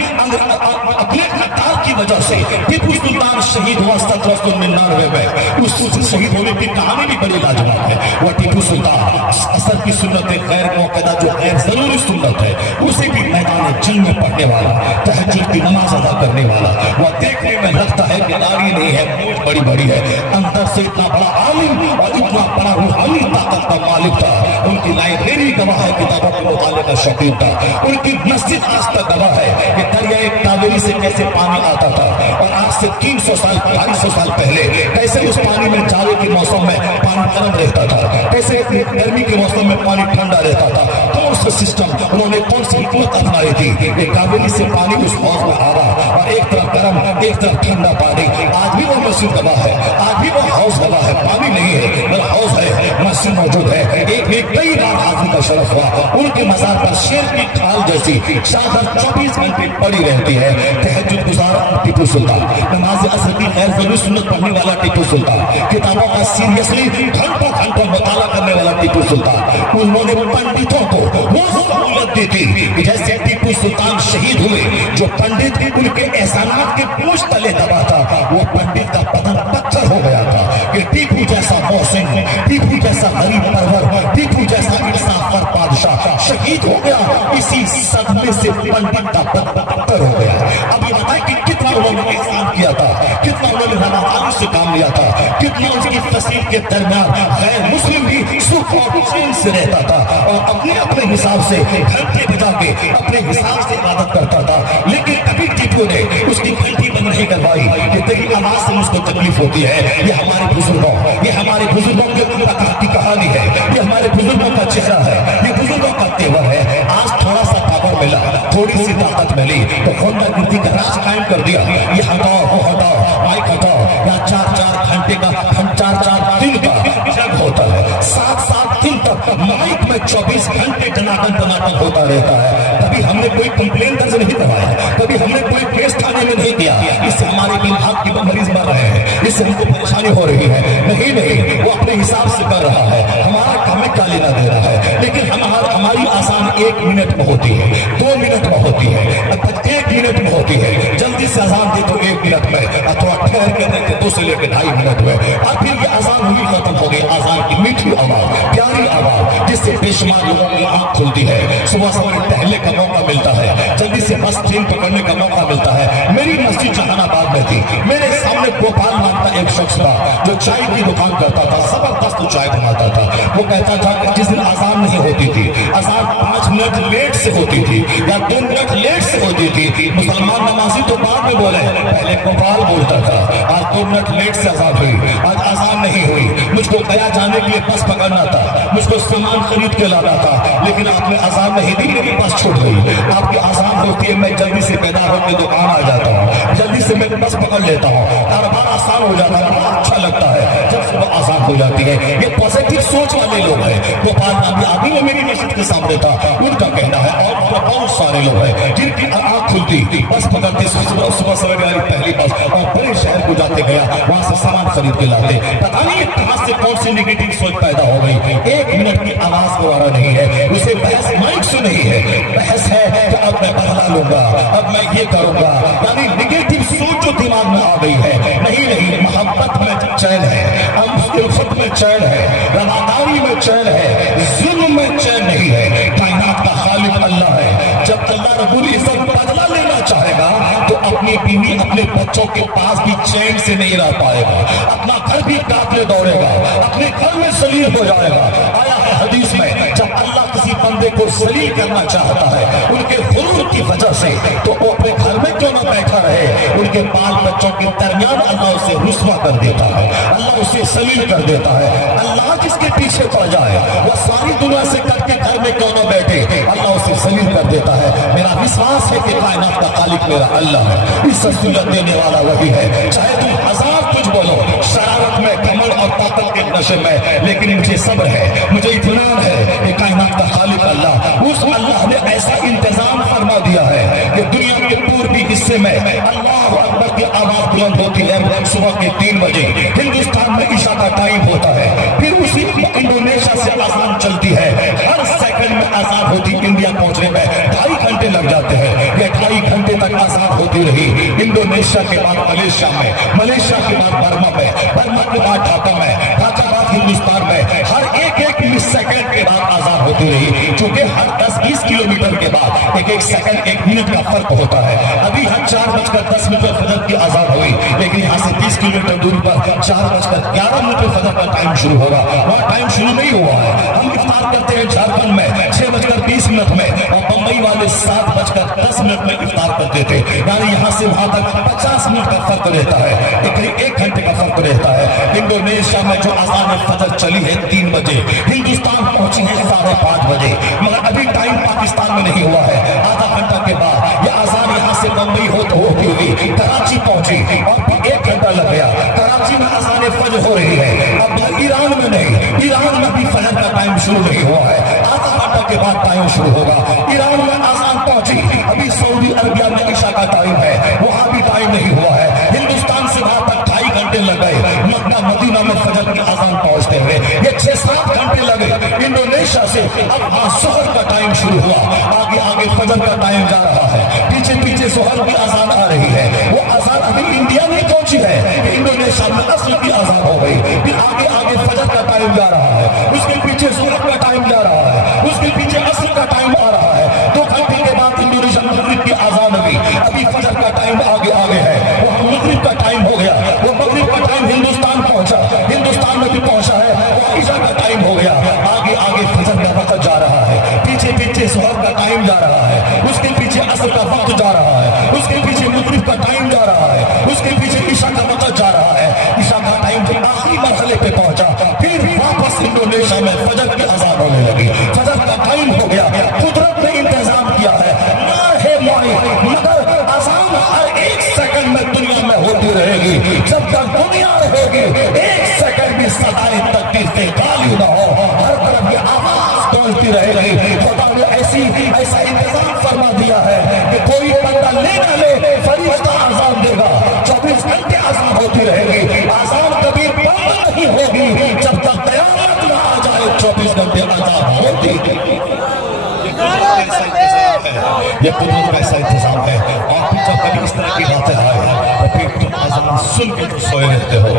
अपने कतार की वजह से टीपू सुल्तान शहीद हुआ 1799 में, उस शहीद होने की कहानी भी बड़ी लाजवाब है। वह टीपू सुल्तान असर की सुन्नत गैर मौक़दा जो गैर जरूरी सुन्नत है उसे भी मैदान जंग में पढ़ने वाला, तहज्जुद की नमाज अदा करने वाला। वह देखने में लगता है कि दाढ़ी नहीं है, मूंछ बड़ी बड़ी है, अंदर से इतना बड़ा आलिम और इतना बड़ा रूहानी ताकत का मालिक था। उनकी लाइब्रेरी गवाह है, किताबों के मुताले का शौकीन था। उनकी मस्जिद आज तक गवाह है कि दरियाए कावेरी से कैसे पानी आता था और आज से 300 साल 250 साल पहले कैसे उस पानी में जाड़े के मौसम में पानी गर्म रहता था, कैसे गर्मी के मौसम में पानी ठंडा रहता था। कौन सा सिस्टम उन्होंने, कौन सी हिकमत अपनाई थी कि कावेरी से पानी उस हौज में आ रहा और एक तरफ गर्म एक तरफ ठंडा पानी। आज भी वो मस्जिद गवाह है, आज भी वो हौज गवाह है। पानी नहीं है मगर हौज है, मस्जिद मौजूद है। एक कई बार हाजिरी का शरफ हुआ। उनके मज़ार पर शेर की खाल जैसी चादर 24 घंटे पड़ी रहती है। तहज्जुद गुज़ार टीपू सुल्तान, नमाज असर की गैर ज़रूरी सुन्नत पढ़ने वाला टीपू सुल्तान, किताबों का सीरियसली घंटों घंटों मुताला करने वाला टीपू सुल्तान। उन्होंने पंडितों को वो सहूलत दी थी कि जैसे टीपू सुल्तान शहीद हुए, जो पंडित उनके एहसानात के बोझ तले दबा था, वो पंडित का बदन पत्थर हो गया था कि टीपू जैसा मोहसिन, टीपू जैसा गरीब परवर, टीपू जैसा इंसाफवर बादशाह शहीद हो गया। इसी सदमे से पंडित का बदन पत्थर हो गया। अब ये बताएं कि कितना उन्होंने एहसान किया था, कितना उन्होंने रवादारी से काम लिया था, कितना उसकी तस्वीर के दरमियान गैर मुस्लिम भी सुख और चैन से रहता था और अपने अपने हिसाब से घंटे बजा के अपने हिसाब से इबादत करता था। लेकिन कभी टीपू ने उसकी घंटी बंद नहीं करवाई कि तेरी आवाज से मुझको तकलीफ होती है। ये हमारे बुजुर्गों के की कहानी है, ये हमारे बुजुर्गों का चेहरा है, ये बुजुर्गों का तेवर है। आज थोड़ा सा पावर मिला, थोड़ी सी ताकत मिली तो खोंडा गिरती का राज कायम कर दिया। ये हटाओ वो हटाओ, माइक हटाओ, या 4-4 घंटे का, हम 4-4 दिन का जग होता है, 7-7 दिन तक माइक में 24 घंटे टनाटन होता रहता है। कभी हमने कोई कंप्लेन दर्ज नहीं करवाया, कभी हमने कोई केस थाने में नहीं किया। इससे हमारे दिमाग के मरीज मर रहे हैं, इससे हमको परेशानी हो रही है। नहीं, वो अपने हिसाब से कर रहा है, हमारा काम गाली ना दे रहा है। लेकिन हमारी आसान 1 मिनट में होती है, 2 मिनट में होती है, 1 मिनट में होती है। जल्दी से अजान दे तो 1 मिनट में, अथवा ठहर के देते 2 से लेकर 2.5 मिनट में, और फिर ये अजान हुई खत्म हो गई। अजान की मीठी आवाज, प्यारी आवाज, जिससे बेशुमार लोगों की आंख खुलती है, सुबह सवेरे टहलने का मौका मिलता है, जल्दी से बस ट्रेन पकड़ने का मौका मिलता है। मेरी मस्जिद जहानाबाद में थी, मेरे सामने गोपाल नाम का एक शख्स था जो चाय की दुकान करता था, जबरदस्त चाय बनाता था। वो कहता था कि जिस दिन अजान नहीं होती थी, अजान 5 मिनट लेट से होती थी या 2 मिनट लेट से होती थी, मुसलमान नमाजी तो बाद में बोले, पहले गोपाल बोलता था। आज 2 मिनट लेट से अजान हुई, आज अजान नहीं हुई। मुझको गया जाने के लिए बस पकड़ना था, मुझको सामान खरीद के लाना था, लेकिन आपने अजान नहीं दी, मेरी बस छूट गई। आपकी अजान होती है, मैं जल्दी से पैदा होकर दुकान आ जाता हूँ, जल्दी से मैं बस पकड़ लेता हूँ, कारोबार आसान हो जाता है, बड़ा अच्छा लगता है जब सुबह आसान हो जाती है। ये पॉजिटिव सोच वाले लोग हैं। गोपाल नामी आदमी वो मेरी मस्जिद के सामने था, उनका कहना है। और बहुत सारे लोग हैं जिनकी आंख खुलती, बस पकड़ते सुबह सवेरे वाली पहली बस और बड़े शहर को जाते गया, वहां से सामान खरीद के लाते। पता नहीं कहां से कौन सी नेगेटिव सोच पैदा हो गई। 1 मिनट की आवाज दोबारा नहीं है, उसे बहस माइक से नहीं है, बहस है कि अब मैं बदला लूंगा, अब मैं ये करूंगा। यानी नेगेटिव सोच जो दिमाग में आ गई है। नहीं, मोहब्बत में चैन है, उल्फत में चैन है, रवादारी में चैन है, जुल्म में चैन नहीं है। कायनात का खालिक अल्लाह है। जब अल्लाह रब्बुल इज्जत बदला लेना चाहेगा तो अपनी बीवी अपने बच्चों के पास भी चैन से नहीं रह पाएगा, अपना घर भी काटने दौड़ेगा, अपने घर में जलील हो जाएगा। आया है हदीस में, जब अल्लाह किसी बंदे को जलील करना चाहता है उनके गुरूर की वजह से, तो वो अपने घर में क्यों ना बैठा रहे, उनके बाल बच्चों के दरमियान अल्लाह उसे रुस्वा कर देता है, अल्लाह उसे जलील कर देता है। अल्लाह जिसके पीछे पड़ जाए वो सारी दुनिया से करके घर में क्यों ना बैठे, अल्लाह उसे जलील कर देता है। मेरा विश्वास है कि कायनात का खालिक मेरा अल्लाह है, इस सहुलियत देने वाला वही है। चाहे तुम हजार कुछ बोलो, शरारत में, कमल और ताकत के नशे में, लेकिन मुझे सब्र है, मुझे इत्मीनान है कि कायनात का खालिक अल्लाह, उस अल्लाह ने ऐसा इंतजाम फरमा दिया है कि दुनिया के पूर्वी हिस्से में अल्लाह अकबर की आवाज बुलंद होती है सुबह के 3 बजे, हिंदुस्तान में ईशा का टाइम होता है, फिर उसी इंडोनेशिया से अजान चलती है, हर सेकंड में अजान होती, इंडिया पहुंचने में 2.5 घंटे लग जाते हैं। ये 2.5 घंटे तक अजान होती रही। इंडोनेशिया के बाद मलेशिया में, मलेशिया के बाद बर्मा में, बर्मा के बाद ढाका में, ढाका के बाद हिंदुस्तान में, हर एक मिली सेकंड के बाद आजाद होती रही। क्योंकि हर 10-20 किलोमीटर के बाद एक सेकंड, 1 मिनट का फर्क होता है। अभी हम 4:10 फजर की आजाद हुई, लेकिन यहाँ से 30 किलोमीटर दूरी पर 4:11 फजर का टाइम शुरू होगा, वहाँ टाइम शुरू नहीं हुआ है। हम इफ्तार करते हैं झारखंड में 6:20 में, और बंबई वाले 7:10 में इफ्तार करते थे। यानी यहाँ से वहां तक 50 मिनट का फर्क रहता है, करीब 1 घंटे का फर्क रहता है। इंडोनेशिया में जो अज़ान फजर चली है 3 बजे, हिंदुस्तान पहुंची है 5:30 बजे, मगर अभी टाइम पाकिस्तान में नहीं हुआ है। आधा घंटा के बाद यह अज़ान यहाँ से बंबई होती हुई कराची पहुंची, और फिर 1 घंटा लग गया। कराची में अज़ान फजर हो रही है, अब ईरान में नहीं, ईरान में भी फजर का टाइम शुरू नहीं हुआ है, आधा घंटा के बाद टाइम शुरू होगा। ईरान में अज़ान पहुंची, अभी सऊदी अरबिया में ईशा का टाइम है, वहां भी टाइम नहीं हुआ है। हिंदुस्तान से वहां तक 2.5 घंटे लग गए, मक्का मदीना में फजर की अज़ान पहुंचते हुए ये 6-7 घंटे लगे। इंडोनेशिया से अब ज़ोहर का टाइम शुरू हुआ, आगे आगे फजर का टाइम जा रहा है, पीछे पीछे ज़ोहर की अज़ान आ रही है। वो अज़ान अभी इंडिया में पहुंची है, इंडोनेशिया में असर की अज़ान हो गई, फिर आगे आगे फजर का टाइम जा रहा है, उसके पीछे ज़ोहर का टाइम जा रहा है, उसके पीछे असर का टाइम आ रहा है। 2 घंटे के बाद इंडोनेशिया मगरिब की अज़ान हुई, अभी फजर का टाइम आगे आगे है, वो मगरिब का टाइम हो गया, वो मगरिब का टाइम हिंदुस्तान पहुंचा, हिंदुस्तान में भी पहुंचा है, वो ईशा का टाइम हो गया, आगे आगे फजर का वक्त जा रहा है, पीछे पीछे ज़ोहर का टाइम जा रहा है, उसके पीछे असर का वक्त जा रहा है, उसके पीछे मगरिब का टाइम जा रहा है, उसके पीछे ईशा का वक्त जा रहा है। ईशा का टाइम जब आखिरी मरहले पे पहुंचा, फिर वापस इंडोनेशिया में फजर की अज़ान होने लगी, फजर का टाइम हो गया। कुदरत ने इंतजाम किया है, ना है मानी, मगर अज़ान हर 1 सेकंड में दुनिया में होती रहेगी। जब तक दुनिया रहेगी 1 सेकंड भी सदाए तकदीर से खाली ना हो, हर तरफ ये आवाज डोलती रहेगी। खुदा ने ऐसा इंतजाम फरमा दिया है कि कोई बंदा ले ना ले, फरिश्ता अज़ान देगा, 24 घंटे अज़ान होती रहेगी। अज़ान कभी बंद नहीं होगी जब तक क़यामत न आ जाए, 24 घंटे अज़ान होती रहेगी। ये कुदरत का ऐसा इंतजाम है। और फिर जब कभी इस तरह की बातें आए तो फिर तुम अज़ान सुन के जो सोए रहते हो,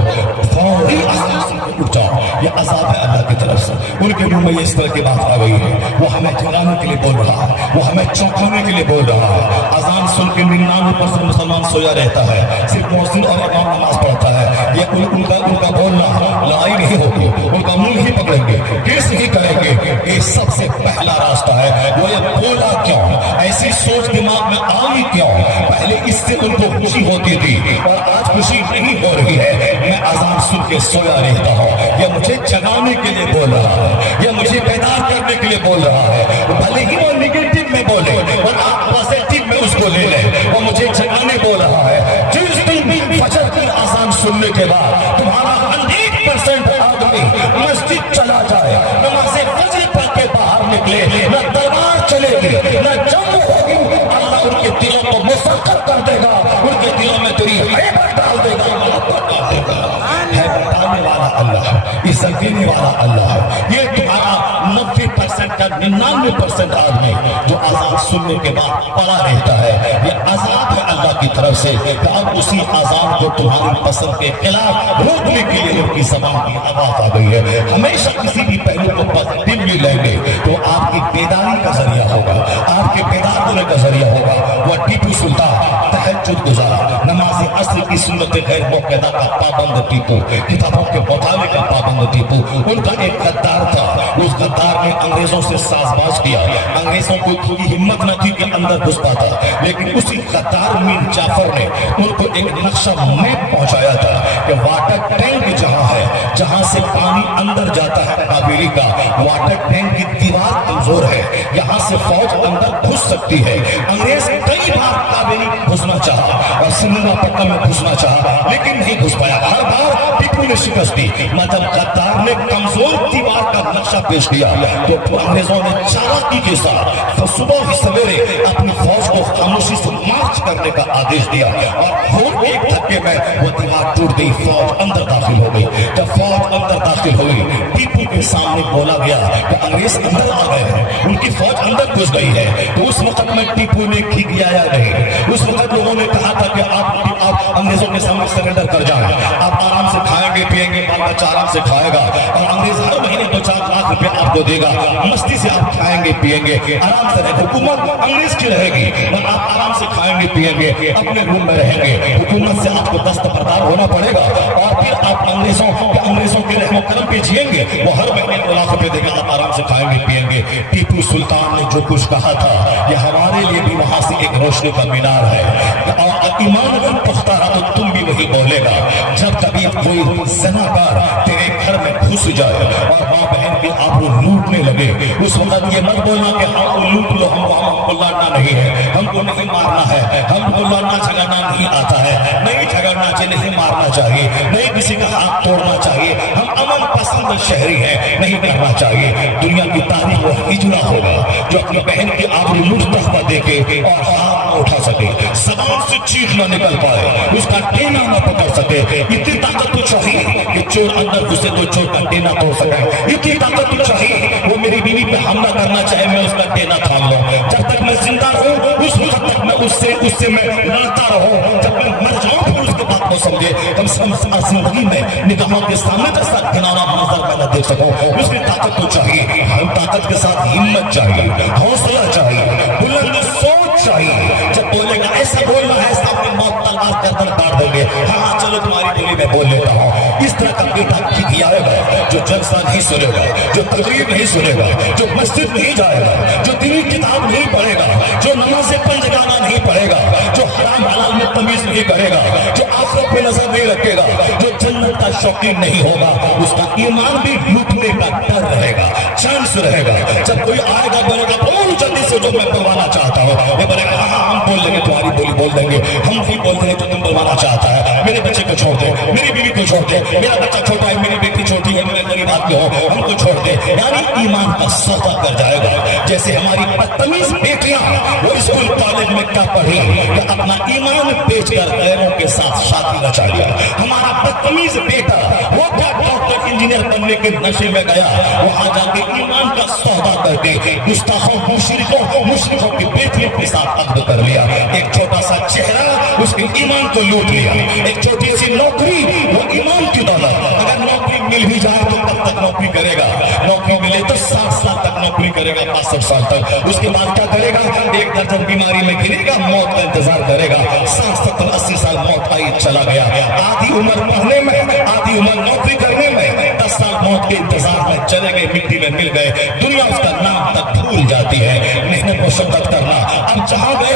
फौरी अज़ान सुन के उठ जाओ, ये अज़ाब है अल्लाह की तरफ से। उनके मुंह में ये इस तरह की बात आ गई है, वो हमें जगाने के लिए बोल रहा है, वो हमें चौंकाने के लिए बोल रहा है। अज़ान सुन के 99% मुसलमान सोया रहता है, सिर्फ मौसिन और इमाम नमाज पढ़ता है। ये उनका बोलना लड़ाई नहीं होगी, उनका मुंह ही पकड़ेंगे, केस ही करेंगे। ये सबसे पहला रास्ता है। वो ये बोला क्यों, ऐसी सोच दिमाग में आई क्यों? पहले इससे उनको खुशी होती थी और आज खुशी नहीं हो रही है। मैं अज़ान सुन के सोया रहता हूँ, ये मुझे जगाने के लिए बोल रहा है, ये मुझे बेदार करने के लिए बोल रहा है। भले ही वो निगेटिव में बोले और आप पॉजिटिव में उसको ले लें, वो मुझे जगाने बोल रहा है। जिस दिन फजर की अज़ान सुनने के बाद तुम्हारा 100% आदमी मस्जिद चला जाए, नमाज़े फजर पढ़ के बाहर निकले, न दरबार चलेगी, न जंग होगी, अल्लाह उनके दिलों को मुसक्कर कर देगा, उनके दिलों में तेरी हैबत डाल देगा, मोहब्बत डाल देगा। है बताने वाला अल्लाह, इज्जत देने वाला अल्लाह। ये तुम्हारा 90% का 99% आदमी जो अज़ान सुनने के बाद पड़ा रहता है। ये आजाद है अल्लाह की तरफ से। तो अब उसी आजाद को तुम्हारी पसंद के खिलाफ रोकने के लिए उनकी जबान की आवाज आ गई है। हमेशा किसी भी पहलू को पॉजिटिव भी लेंगे तो आपकी बेदारी का जरिया होगा, आपके बेदार होने का जरिया होगा। वह टीपू सुल्तान तहज्जुद गुजार, नमाज असर की सुन्नत गैर मुक़द्दा का पाबंद टीपू, किताबों के मुताले का पाबंद टीपू। उनका एक गद्दार था, उस गद्दार ने अंग्रेजों से साजबाज किया। अंग्रेजों को थोड़ी हिम्मत न थी कि अंदर घुस पाता, लेकिन उसी गद्दार मीर जाफर ने उनको एक नक्शा मैप पहुंचाया था कि वाटर टैंक जहां है, जहां से पानी अंदर जाता है कावेरी का, वाटर टैंक की दीवार कमजोर है, यहां से फौज अंदर घुस सकती है। अंग्रेज कई बार कावेरी घुसना चाहा और सिंगापट्टनम में घुसना चाहा, लेकिन नहीं घुस पाया। हर बार टीपू ने शिकस्त दी। मतलब गद्दार ने कमजोर दीवार का नक्शा पेश किया तो अंग्रेजों ने चालाकी के साथ तो सुबह ही सवेरे अपनी फौज को खामोशी से मार्च करने का आदेश दिया और खूब एक धक्के में वो दीवार टूट गई, फौज अंदर दाखिल हो गई। जब फौज अंदर दाखिल हो गई, टीपू के सामने बोला गया कि अंग्रेज अंदर आ गए हैं, उनकी फौज अंदर घुस गई है। तो उस वक्त में टीपू ने खिकियाया नहीं। उस वक्त लोगों ने कहा था कि आप अंग्रेजों के सामने सरेंडर कर जाएं, आप आराम से खाएंगे पिएंगे, बाल बच्चा आराम से खाएगा और अंग्रेज हर महीने 2-4 लाख रुपया आपको देगा, मस्ती से आप खाएंगे पिएंगे, आराम से रहेंगे। हुकूमत अंग्रेज की रहेगी और आप आराम से खाएंगे पिएंगे, अपने रूम में रहेंगे। हुकूमत से आपको दस्तबरदार होना पड़ेगा और फिर आप अंग्रेजों के रहमो करम पे जिएंगे। वो हर महीने 2 लाख रुपए देगा, आप आराम से खाएंगे पिएंगे। टीपू सुल्तान ने जो कुछ कहा था, ये हमारे लिए भी वहां से एक रोशनी का मीनार है। और ईमान अगर पुख्ता रहा तो तुम भी वही बोलेगा। जब कभी कोई जनाकार तेरे घर में घुस जाए और माँ बहन की आबरू लूटने लगे, उस वक्त ये मत बोलना कि हाँ वो लूट लो, हमको लड़ना नहीं है, हमको नहीं मारना है, हमको लड़ना झगड़ना नहीं आता है, नहीं झगड़ना चाहिए, नहीं मारना चाहिए, नहीं किसी का हाथ तोड़ना चाहिए, हम अमन पसंद शहरी हैं, नहीं करना चाहिए। दुनिया की तारीफ वो हिजरा होगा जो अपनी बहन की आबरू लूटता हुआ देखे और हाथ न उठा सके, जबान से चीख न निकल पाए, उसका टेना न पकड़ सके। इतनी ताकत तो चाहिए कि चोर अंदर घुसे तो चोर का टेना तोड़ सके। इतनी ताकत तो चाहिए वो मेरी बीवी पे हमला करना चाहे, मैं उसका टेना थाम लूं। जब तक मैं जिंदा रहूं उस वक्त तक मैं उससे मैं लड़ता रहूं। जब मैं मर जाऊं फिर उसके बाद को समझे कम से कम जिंदगी में निगाहों के सामने जैसा घिनौना मंजर मैं न देख सकूं। उसकी ताकत तो चाहिए, हम ताकत के साथ हिम्मत चाहिए, हौसला चाहिए, बुलंद सोच चाहिए। जब बोलेगा ऐसा बोलना है, सामने मौत तलवार गर्दन काट देंगे, हाँ चलो तुम्हारी बोली मैं बोल लेता हूँ। इस तरह का बेटा ठीक आएगा जो जलसा नहीं सुनेगा, जो तकरीर नहीं सुनेगा, जो मस्जिद नहीं जाएगा, जो दीनी किताब नहीं पढ़ेगा, जो नमाज़े पंजगाना नहीं पढ़ेगा, जो हराम हलाल में तमीज नहीं करेगा, जो आखिरत पे नजर नहीं रखेगा, जो जन्नत का शौकीन नहीं होगा, उसका ईमान भी लूटने का डर रहेगा, चांस रहेगा। जब कोई आएगा बोलेगा बोल जल्दी से जो मैं बोलवाना चाहता हूँ, ये बोलेगा हाँ हम बोल देंगे, तुम्हारी बोली बोल देंगे, हम भी बोल देंगे जो तुम बोलवाना चाहता है। मेरे बच्चे को छोड़ दे, मेरी बीवी को छोड़ दे, मेरा बच्चा छोटा है, मेरी बेटी छोटी है, मेरे गरीब आदमी हो, हमको छोड़ दे। यानी ईमान का सौदा कर जाएगा। जैसे हमारी बदतमीज बेटियां वो स्कूल कॉलेज में क्या पढ़ी, अपना ईमान बेचकर गैरों के साथ शादी रचा लिया। हमारा बदतमीज बेटा वो क्या डॉक्टर इंजीनियर बनने के नशे में गया, वहां जाके ईमान का सौदा करके गुस्ताखों मुशरिकों की बेटियों के साथ अक्द कर लिया। एक छोटा सा चेहरा उसके ईमान को लूट लिया, एक छोटी सी नौकरी वो ईमान की दौलत। अगर नौकरी मिल भी जाए तो कब तक नौकरी करेगा? नौकरी मिले तो 60 साल तक नौकरी करेगा, 65 साल तक। उसके बाद क्या करेगा? एक दर्जन बीमारी में गिरेगा, मौत का इंतजार करेगा। 60, 70, 80 साल मौत आई चला गया। आधी उम्र पढ़ने में, आधी उम्र नौकरी करने में, 10 साल मौत के इंतजार में चले गए, मिट्टी में मिल गए। दुनिया उसका नाम तक भूल जाती है। मेहनत और शद्दत करना, अब जहां गए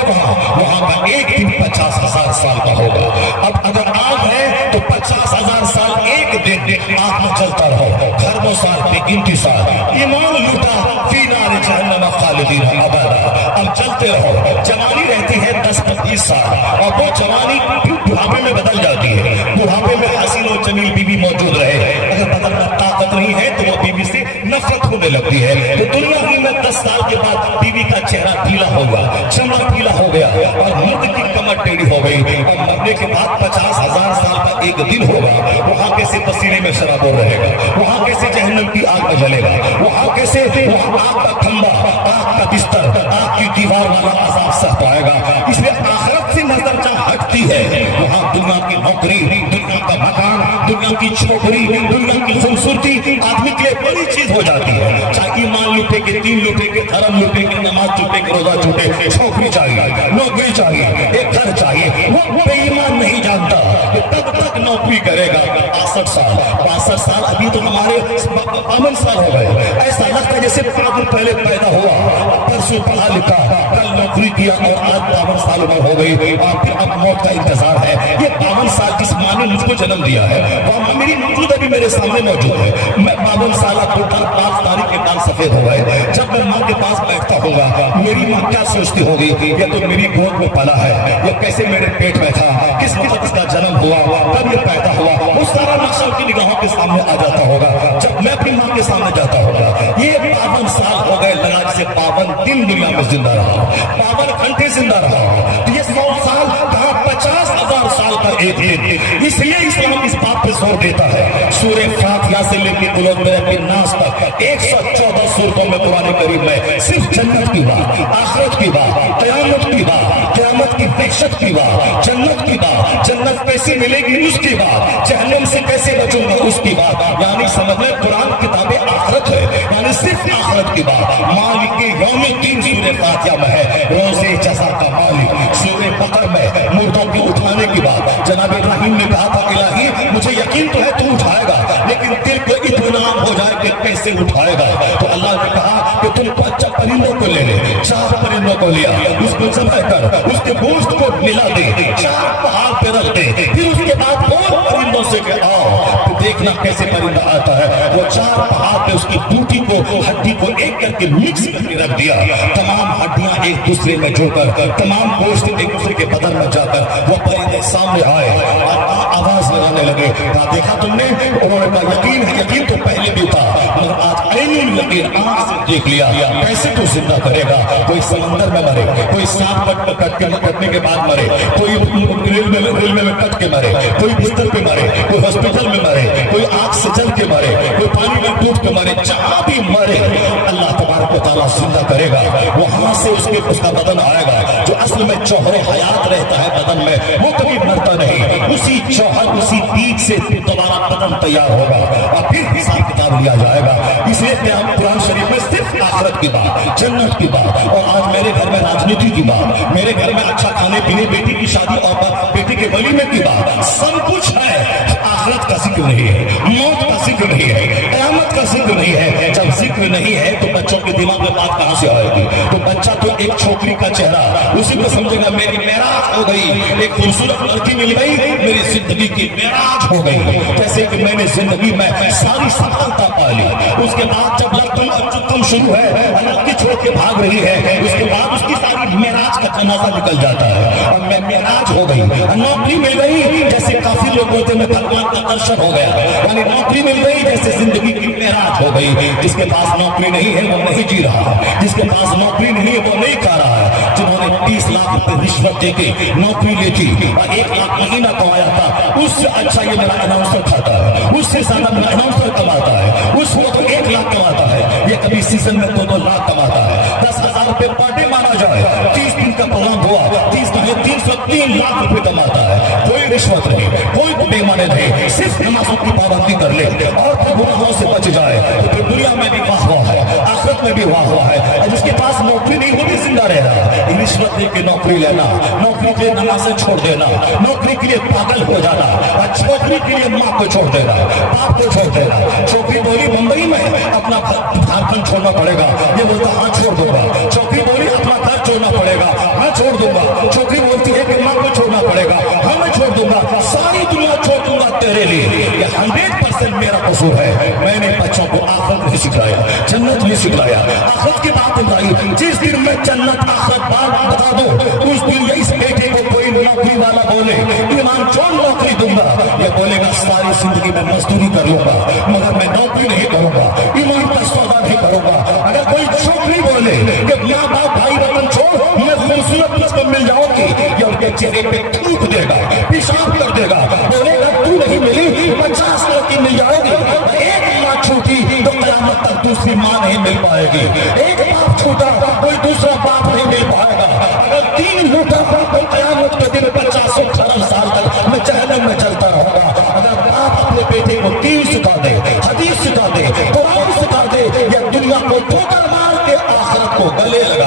वहां का एक दिन 50,000 साल का होगा। अब अगर आग है तो 50,000 साल एक दिन आग में जलता रहो, खरबों साल पे इंतजार। ईमान लूटा फी नार जहन्नम खालिदीन अबदा। अब चलते रहो। जवानी रहती है 10-20 साल और वो जवानी बुढ़ापे में बदल जाती है। बुढ़ापे में हसीन और जमील बीवी मौजूद रहे, अगर बदल में ताकत नहीं है तो वो बीवी से नफरत होने लगती है। तो दुनिया ही में 10 साल के बाद बीवी का चेहरा पीला होगा, चमड़ा पीला हो गया और मर्द की कमर टेढ़ी हो गई। और मरने के बाद 50,000 साल का एक दिन होगा। वहां कैसे पसीने में शराबोर रहेगा, वहां कैसे जहन्नम की आग में जलेगा, वहां कैसे आग का खंबा, आग का बिस्तर, आग की दीवार वाला है, वहाँ दुनिया की नौकरी, दुनिया का मकान, दुनिया की छोकरी, दुनिया की खूबसूरती आदमी के लिए बड़ी चीज हो जाती है। चाहे ईमान लुटे के, दीन लुटे के, धर्म लुटे के, नमाज छूटे के, रोजा छूटे, छोकरी चाहिए, नौकरी चाहिए, एक घर चाहिए। वो बेईमान नहीं जानता कि तब तक नौकरी करेगा 62 साल अभी तो हमारे 52 साल हो गए। ऐसा लगता है जैसे 5 दिन पहले पैदा हुआ, परसों पढ़ा लिखा, कल नौकरी किया और आज 52 साल उम्र हो गई और फिर अब मौत का इंतजार है। ये 52 साल जिस माँ ने मुझको जन्म दिया है वो माँ मेरी मौजूद अभी मेरे सामने मौजूद है। मैं 52 साल अब 5 तारीख के बाल सफेद हो गए। जब मैं माँ के पास बैठता होगा मेरी माँ क्या सोचती होगी, ये तो मेरी गोद में पला है, ये कैसे मेरे पेट में था, किस वक्त इसका जन्म हुआ, कब ये पैदा हुआ, वो सारा नक्शा की निगाहों के सामने आ जाता होगा। जब मैं अपनी माँ के सामने जाता होगा, ये 52 साल हो गए लगा से 52 दिन दुनिया में जिंदा रहा, 52 घंटे जिंदा रहा। तो ये 100 साल कहा 50,000 साल का एक दिन। इसलिए इस्लाम इस बात पे जोर देता है, सूरह फातिहा से लेकर कुल नास तक 114 सूरतों में कुरान करीम में सिर्फ जन्नत की बात, आखिरत की बात, क़यामत की बात, क़यामत की दहशत की बात, जन्नत की बात, जन्नत कैसे मिलेगी उसकी बात, जहन्नम से कैसे बचूंगा उसकी बात। यानी समझ लें कुरान किताबें आखिरत है, यानी सिर्फ आखिरत की बात। मालिक यौमिद्दीन सूरह फातिहा में है, रोज़े जज़ा का मालिक। सूरह बकर में मुर्दों के उठाने की बात, जनाब इब्राहिम ने कहा था इलाही मुझे यकीन तो है तू उठाएगा, लेकिन दिल को इत्मीनान हो जाए कि कैसे उठाएगा। तो अल्लाह ने कहा कि तुम 5 परिंदों को ले ले, 4 परिंदों को लिया, उसको जमा कर, उसके गोश्त को मिला दे, 4 पहाड़ पे रख दे, फिर उसके बाद और परिंदों से के आओ, तो देखना कैसे परिंदा आता है। वो 4 पहाड़ पे उसकी बूटी को, हड्डी को एक करके मिक्स करके रख दिया। तमाम हड्डियां एक दूसरे में जुड़कर, तमाम गोश्त एक दूसरे के बदन में जाकर वो परिंदे सामने आए और आवाज लगाने लगे। कहा देखा तुमने? उन्होंने कहा यकीन है, यकीन तो पहले भी था मगर आज ऐनुल यकीन आंख से देख लिया। कैसे तू जिंदा करेगा? कोई समंदर में मरे, कोई सांप कटने के बाद मरे, कोई रेलवे में कट के मरे, कोई बिस्तर पे मरे, कोई हॉस्पिटल में मरे, कोई आग से जल के मरे, कोई पानी में डूब के मरे, जहां भी मरे अल्लाह तबारक व तआला जिंदा करेगा। वहां से उसका बदन आएगा जो असल में जौहर हयात रहता है बदन में, वो कभी मरता नहीं। उसी जौहर, उसी बीज से दोबारा बदन तैयार होगा और फिर हिसाब किताब लिया जाएगा। इसलिए कुरान शरीफ में सिर्फ आखिरत की बात, जन्नत की बात, और आज मेरे घर में राजनीति की बात, मेरे घर में अच्छा खाने पीने, बेटी की शादी और बेटी के वलीमे की बात, सब कुछ है। आखिरत का जिक्र नहीं है, मौत का जिक्र नहीं है, क़यामत का जिक्र नहीं है। जब जिक्र नहीं है तो बच्चों के दिमाग में बात कहां से आएगी? तो बच्चा तो एक छोकरी का चेहरा, उसी को समझेगा मेरी मेराज हो गई, एक खूबसूरत लड़की मिल गई, मेरी जिंदगी की मेराज हो गई। जैसे कि मैंने जिंदगी में सारी सफलता पा ली, उसके बाद जब लड़कन और चुकम शुरू है, लड़की छोड़ के भाग रही है, उसके बाद उसकी सारी मेराज का जनाजा निकल जाता है और मैं मेराज हो गई। नौकरी मिल गई, जैसे काफी लोग बोलते हैं भगवान का दर्शन हो गया, यानी नौकरी मिल गई जैसे जिंदगी की मेराज हो गई। जिसके पास नौकरी नहीं है वो नहीं जी रहा, जिसके पास नौकरी नहीं है वो नहीं खा रहा है। जिन्होंने 30 लाख रुपए रिश्वत देके नौकरी ली थी और 1 लाख महीना कमाया था, उससे अच्छा ये मेरा अनाउंसर खाता है, उससे ज्यादा मेरा अनाउंसर कमाता है, उसको तो 1 लाख कमाता है, ये कभी सीजन में 2-2 लाख कमाता है। 10,000 रुपए पर डे माना जाए, 30 दिन का प्रोग्राम हुआ, 30 महीने 303 लाख रुपए कमाता है। कोई रिश्वत नहीं, कोई बेमाने नहीं, सिर्फ नमाजों की पाबंदी कर ले और फिर गुनाहों से बच जाए तो फिर दुनिया में भी वाह हुआ है, आखिरत में भी वाह हुआ है। और जिसके पास नौकरी नहीं वो भी जिंदा रह रहा है। रिश्वत देके नौकरी लेना, नौकरी के लिए नमाज़ें छोड़ देना, नौकरी के लिए पागल हो जाना और छोकरी के लिए माँ को छोड़ देना, बाप को छोड़ देना। छोकरी बोली मुंबई में अपना झारखंड छोड़ना पड़ेगा, ये बोलता हाँ छोड़ दूंगा। छोकरी बोली अपना घर छोड़ना पड़ेगा, हाँ छोड़ दूंगा। छोकरी बोलती है कि माँ को छोड़ना पड़ेगा, हाँ मैं छोड़ दूंगा, सारी दुनिया छोड़ दूंगा तेरे लिए। ये 100% मेरा कसूर है। मैंने बच्चों को आखिरत नहीं सिखाया, जन्नत नहीं सिखाया। आखिरत की बात बताई, जिस दिन मैं जन्नत आखिरत बात बता दूं उस दिन ये इस बेटे को कोई नौकरी वाला बोले ईमान छोड़ नौकरी दूंगा, ये बोलेगा सारी जिंदगी में मजदूरी कर लूंगा मगर मैं नौकरी नहीं करूंगा, ईमान का सौदा नहीं करूंगा। अगर कोई छोकरी बोले कि माँ बाप भाई बहन छोड़ मैं खूबसूरत रस्म मिल जाऊंगी, ये उनके चेहरे पे थूक देगा, पेशाब कर देगा, बोलेगा तू नहीं मिली 50 लड़की मिल जाएगी। एक माँ छूटी तो कयामत तक दूसरी माँ नहीं मिल पाएगी, एक बाप छूटा कोई दूसरा बाप नहीं मिल पाएगा। अगर 3 लूटा तो कयामत के दिन 50 खरल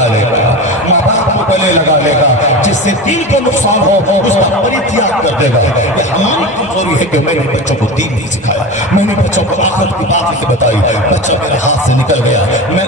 لے گا, माँ बाप को गले लगा लेगा, जिससे दिल को नुकसान हो उसका परित्याग कर देगा. ये हमारी कमजोरी है कि मैंने बच्चों को दीन नहीं सिखाया, मैंने बच्चों को आखिरत की बात नहीं बताई. बच्चा मेरे हाथ से निकल गया, मैं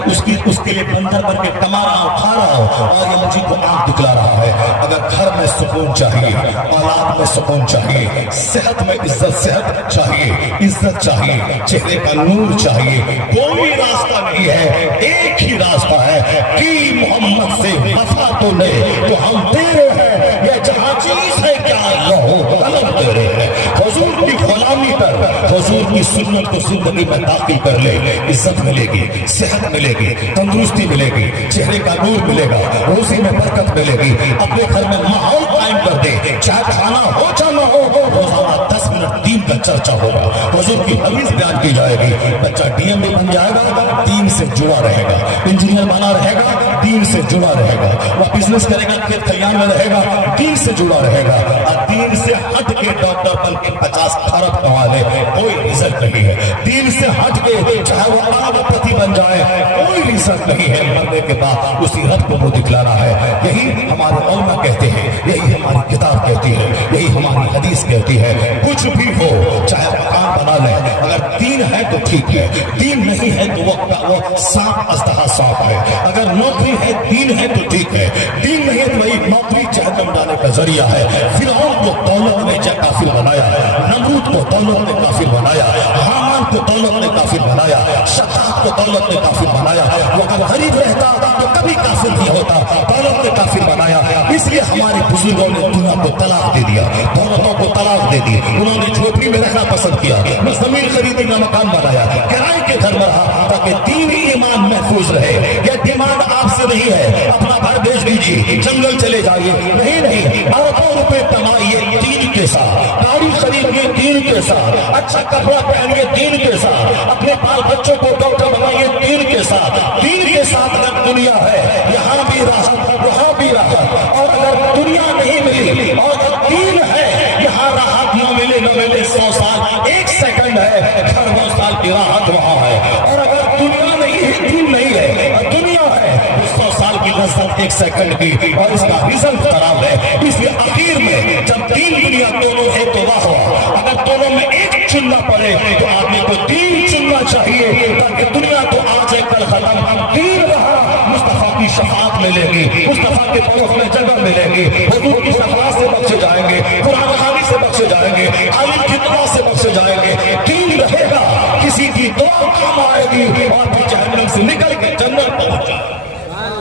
उसके लिए बंदर बन के कमा रहा हूँ, खा रहा हूँ, और ये मुझे को आंख दिखला रहा है. अगर घर में सुकून चाहिए, औलाद में सुकून चाहिए, सेहत में सेहत चाहिए, इज्जत चाहिए, चेहरे का नूर चाहिए, कोई रास्ता नहीं है, एक ही रास्ता है कि मोहम्मद से वफा तो ले तो हम तेरे हैं, ये जहां चीज है क्या अल्लाह तेरे हैं. हुजूर की गुलामी कर, हुजूर की सुन्नत को जिंदगी में दाखिल कर ले, इज्जत मिलेगी, सेहत मिलेगी, तंदुरुस्ती मिलेगी, चेहरे का नूर मिलेगा, रोजी में बरकत मिलेगी. अपने घर में माहौल कायम कर दे, चाहे खाना हो चाहे ना हो, रोजाना 10 मिनट दीन का चर्चा होगा, हुजूर की हदीस बयान की जाएगी. बच्चा डीएम भी बन जाएगा, दीन से जुड़ा रहेगा, इंजीनियर बना रहेगा, दीन से जुड़ा रहेगा, वह बिजनेस करेगा, खेत खलियान में रहेगा, दीन से जुड़ा रहेगा. और दीन से हट के डॉक्टर बन के 50 खरब कमा ले, कोई रिजल्ट नहीं है. दीन से हट के चाहे वो अरबपति बन जाए, कोई रिजल्ट नहीं है. मरने के बाद उसी रब को मुंह दिखलाना है. यही हमारे उलमा कहते हैं, यही हमारी किताब कहती है, यही हमारी हदीस कहती है. कुछ भी हो, चाहे मकान बना ले, अगर दीन है तो ठीक है, दीन नहीं है तो वो सांप अस्तहा सांप है. अगर नौकरी है, दीन है तो ठीक है, दीन नहीं है तो वही नौकरी जहन्नम जाने का जरिया है. फिरौन को दौलत ने काफिर बनाया, नमरूद को दौलत ने काफिर बनाया, हामान को दौलत ने काफिर बनाया, शद्दाद को दौलत ने काफिर बनाया. वो अगर गरीब रहता तो कभी काफिर नहीं होता, दौलत ने काफिर बनाया. इसलिए हमारे बुजुर्गों ने दुनिया को तलाक दे दिया, दौलतों को तलाक दे दी. उन्होंने झोपड़ी में रहना पसंद किया, न जमीन खरीदी न मकान बनाया, किराए के घर में रहा ताकि दीन ईमान महफूज रहे. यह डिमांड आपसे नहीं है, अपना घर बेच दीजिए, जंगल चले जाइए, नहीं, अरबों रुपए कमाइए दीन के साथ, गाड़ी खरीदिए दीन के साथ, अच्छा कपड़ा पहनिए दीन के साथ, अपने बाल बच्चों को डॉक्टर बनाइए दीन के साथ. दीन के साथ अगर दुनिया है, यहाँ भी राहत, वहाँ भी राहत. और अगर दुनिया नहीं मिली और दीन है, यहाँ राहत न मिले 100 साल, 1 सेकंड है, खरबों साल की राहत वहाँ है. और अगर दुनिया नहीं है, दीन नहीं है, दुनिया है, 100 साल की लज्जत 1 सेकंड की, और इसका रिजल्ट खराब है. इसलिए आखिर में जब दीन दुनिया दोनों है तो वाह हुआ. अगर दोनों में एक चुनना पड़े तो आदमी को दीन चुनना चाहिए, ताकि दुनिया तो आज है कल खत्म, दीन रहा. मुस्तफा की शफाअत मिलेगी, मुस्तफा के पड़ोस में जगह मिलेगी, हुजूर की शफाअत से बख्शे जाएंगे, कुरान खानी से बख्शे जाएंगे, आलिम की दुआ से बख्शे जाएंगे. दीन रहेगा, किसी की दुआ काम आएगी, और फिर जहन्नम से निकल के जन्नत पहुंच जाएगा.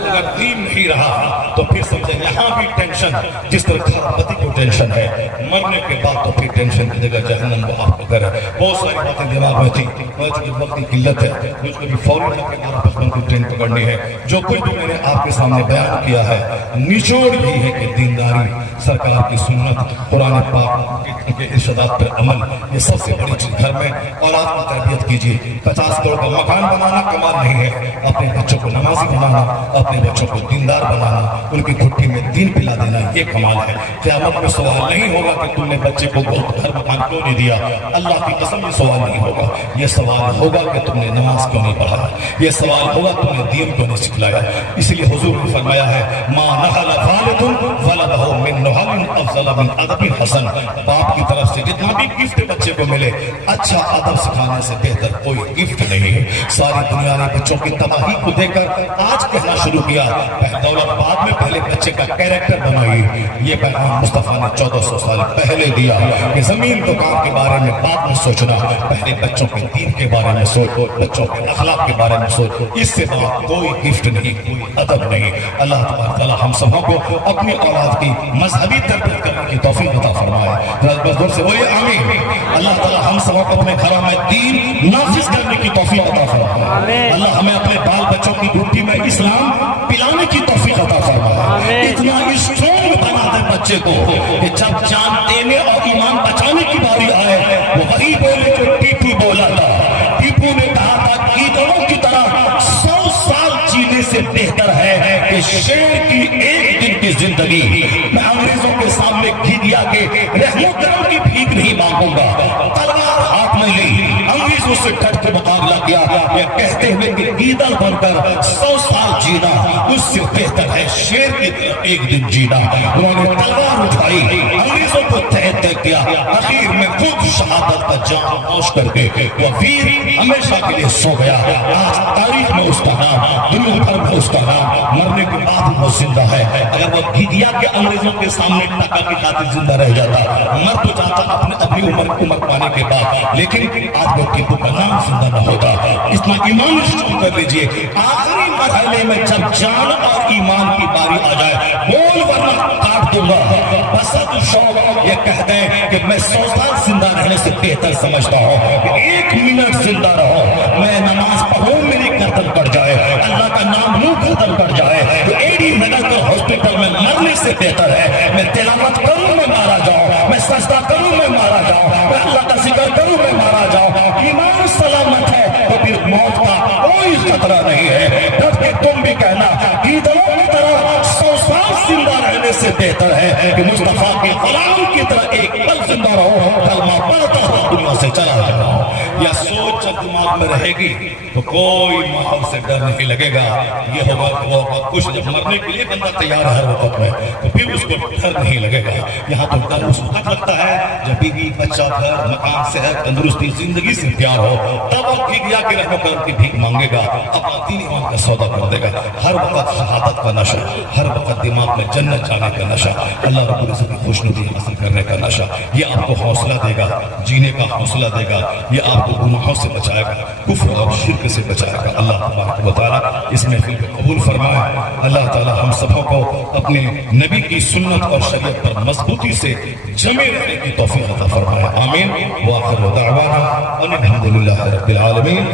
अगर दीन नहीं रहा तो फिर समझे यहाँ भी टेंशन, जिस तरह खराबती को टेंशन है, मरने के बाद तो फिर टेंशन की जगह जहन्नम को आपको घर है. बहुत सारी बातें दिमाग में थी, वक्त की किल्लत है, मुझको भी फौरन बचपन की ट्रेन पकड़नी है. जो कुछ भी मैंने आपके सामने बयान किया है, निचोड़ ये है कि दीनदारी, सरकार की सुन्नत, कुरान पाक के इरशादात पर अमल, ये सबसे बड़ी चीज. घर में औलाद की तरबियत कीजिए. 50 करोड़ का मकान बनाना कमाल नहीं है, अपने बच्चों को नमाजी बनाना, अपने बच्चों को दीनदार बनाना, उनकी घुट्टी में दीन पिला देना, ये कमाल है. क़यामत में सवाल नहीं होगा कि तुमने बच्चे को घर मकान क्यों नहीं दिया. अल्लाह की कसम ये सवाल नहीं होगा. ये सवाल होगा कि तुमने नमाज क्यों नहीं पढ़ाया, ये सवाल होगा तुमने दीन क्यों नहीं सिखलाया. इसलिए हुजूर ने फरमाया है, मा नहला वालिदुन वलदहु मिन नहलिन अफज़ल मिन अदबिन हसन. बाप की तरफ से जितना भी गिफ्ट बच्चे को मिले, अच्छा अदब सिखाने से बेहतर कोई गिफ्ट नहीं है. सारी दुनिया ने बच्चों की तबाही को देखकर आज कहना शुरू किया, दौलत बाद में, पहले बच्चे का कैरेक्टर बनाइए. ये पैगाम मुस्तफा ने 1400 साल पहले दिया कि जमीन दुकान के बारे में बाद में सोचना, पहले बच्चों के दीन के बारे में सोचो, बच्चों के अखलाक के बारे में सोचो. इससे बाद कोई गिफ्ट नहीं, कोई अदब नहीं. अल्लाह ताला हम सबों को अपनी औलाद की मजहबी तरबियत करने की तौफीक अता फरमाए. बस जोर से बोलिए आमीन. अल्लाह ताला हम सबों को अपने घरों में दीन नाफिज करने की तौफीक अता फरमाए. अल्लाह हमें अपने बाल बच्चों की घुट्टी में इस्लाम पिलाने की तौफीक अता फरमाए. इतना स्ट्रॉन्ग बना दे बच्चे को कि जब जान देने और ईमान बचाने की बारी आए, वो वही बोले जो टीपू बोला था. टीपू ने कहा था कीड़ों की तरह 100 साल जीने से बेहतर है कि शेर की 1 दिन की जिंदगी. मैं अंग्रेजों के सामने घी दिया के रहमो करम की भीख नहीं मांगूंगा. तलवार हाथ में ली, अंग्रेजों से डट के मुकाबला کیا یہ کہتے ہوئے کہ گیدڑ بن کر 100 سال جینا اس سے بہتر ہے شیر کی طرح ایک دن جینا. انہوں نے تلوار اٹھائی, انگریزوں کو تحت کیا, اخیر میں خود شہادت کا جام نوش کر کے وہ ویر ہمیشہ کے لیے سو گیا. آج تاریخ میں اس کا نام, دنیا بھر میں اس کا نام, مرنے کے بعد وہ زندہ ہے. اگر وہ گھگیا کے انگریزوں کے سامنے ٹکا کی خاطر زندہ رہ جاتا, مر تو جاتا اپنی عمر پانے کے بعد, لیکن آج وہ ٹیپو کا نام زندہ نہ ہوتا. اتنا ایمان شروع کر لیجئے, آخری مرحلے میں جب جان اور ایمان کی باری آ جائے, بول ورنہ کاٹ دوں گا. بسط شوق یہ کہتے ہیں کہ میں 100 سال زندہ رہنے سے بہتر سمجھتا ہوں کہ 1 منٹ زندہ رہو, میں نماز پڑھوں میری گردن کٹ جائے, اللہ کا نام لوں گردن کٹ جائے, تو ایڈی نگر کے ہاسپٹل میں مرنے سے بہتر ہے میں تلاوت کروں میں مارا جاؤں, میں سجدہ کروں میں مارا جاؤں, میں اللہ کا ذکر کروں میں مارا جاؤں. ایمان سلامت ہے تو پھر موت کا کوئی خطرہ نہیں ہے. جب کہ تم بھی کہنا گیدڑوں کی طرح 100 سال زندہ رہنے سے بہتر ہے کہ مصطفیٰ کے غلام کی طرح ایک پل زندہ رہو, کلمہ پڑھتا ہوں دنیا سے چلا جاتا ہوں. یا سوچ جب دماغ میں رہے گی تو کوئی ماحول سے ڈر نہیں لگے گا. یہ ہوگا کچھ جب مرنے کے لیے بندہ تیار ہے ہر وقت میں, تو پھر اس کو ڈر نہیں لگے گا. یہاں تو ڈر اس وقت لگتا ہے جب بیوی بچہ گھر مکان صحت تندرستی زندگی سے پیار ہو, تب وہ گھگیا کے رہو کر کی بھیک مانگے گا, اپنا دین ایمان کا سودا کر دے گا. ہر وقت شہادت کا نشہ, ہر وقت دماغ میں جنت جانے کا نشہ, اللہ رب العزت کی خوشنودی حاصل کرنے کا نشہ, یہ آپ کو حوصلہ دے گا, جینے کا حوصلہ دے گا. یہ آپ کو گناہوں سے بچائے گا, کفر اور شرک سے بچائے گا. اللہ تبارک و تعالیٰ اس محفل کو قبول فرمائے. اللہ تعالیٰ ہم سبوں کو اپنے نبی کی سنت اور شریعت پر مضبوطی سے جمے رہنے کی توفیق عطا فرمائے. آمین. وآخر دعوانا ان الحمد للہ رب العالمین.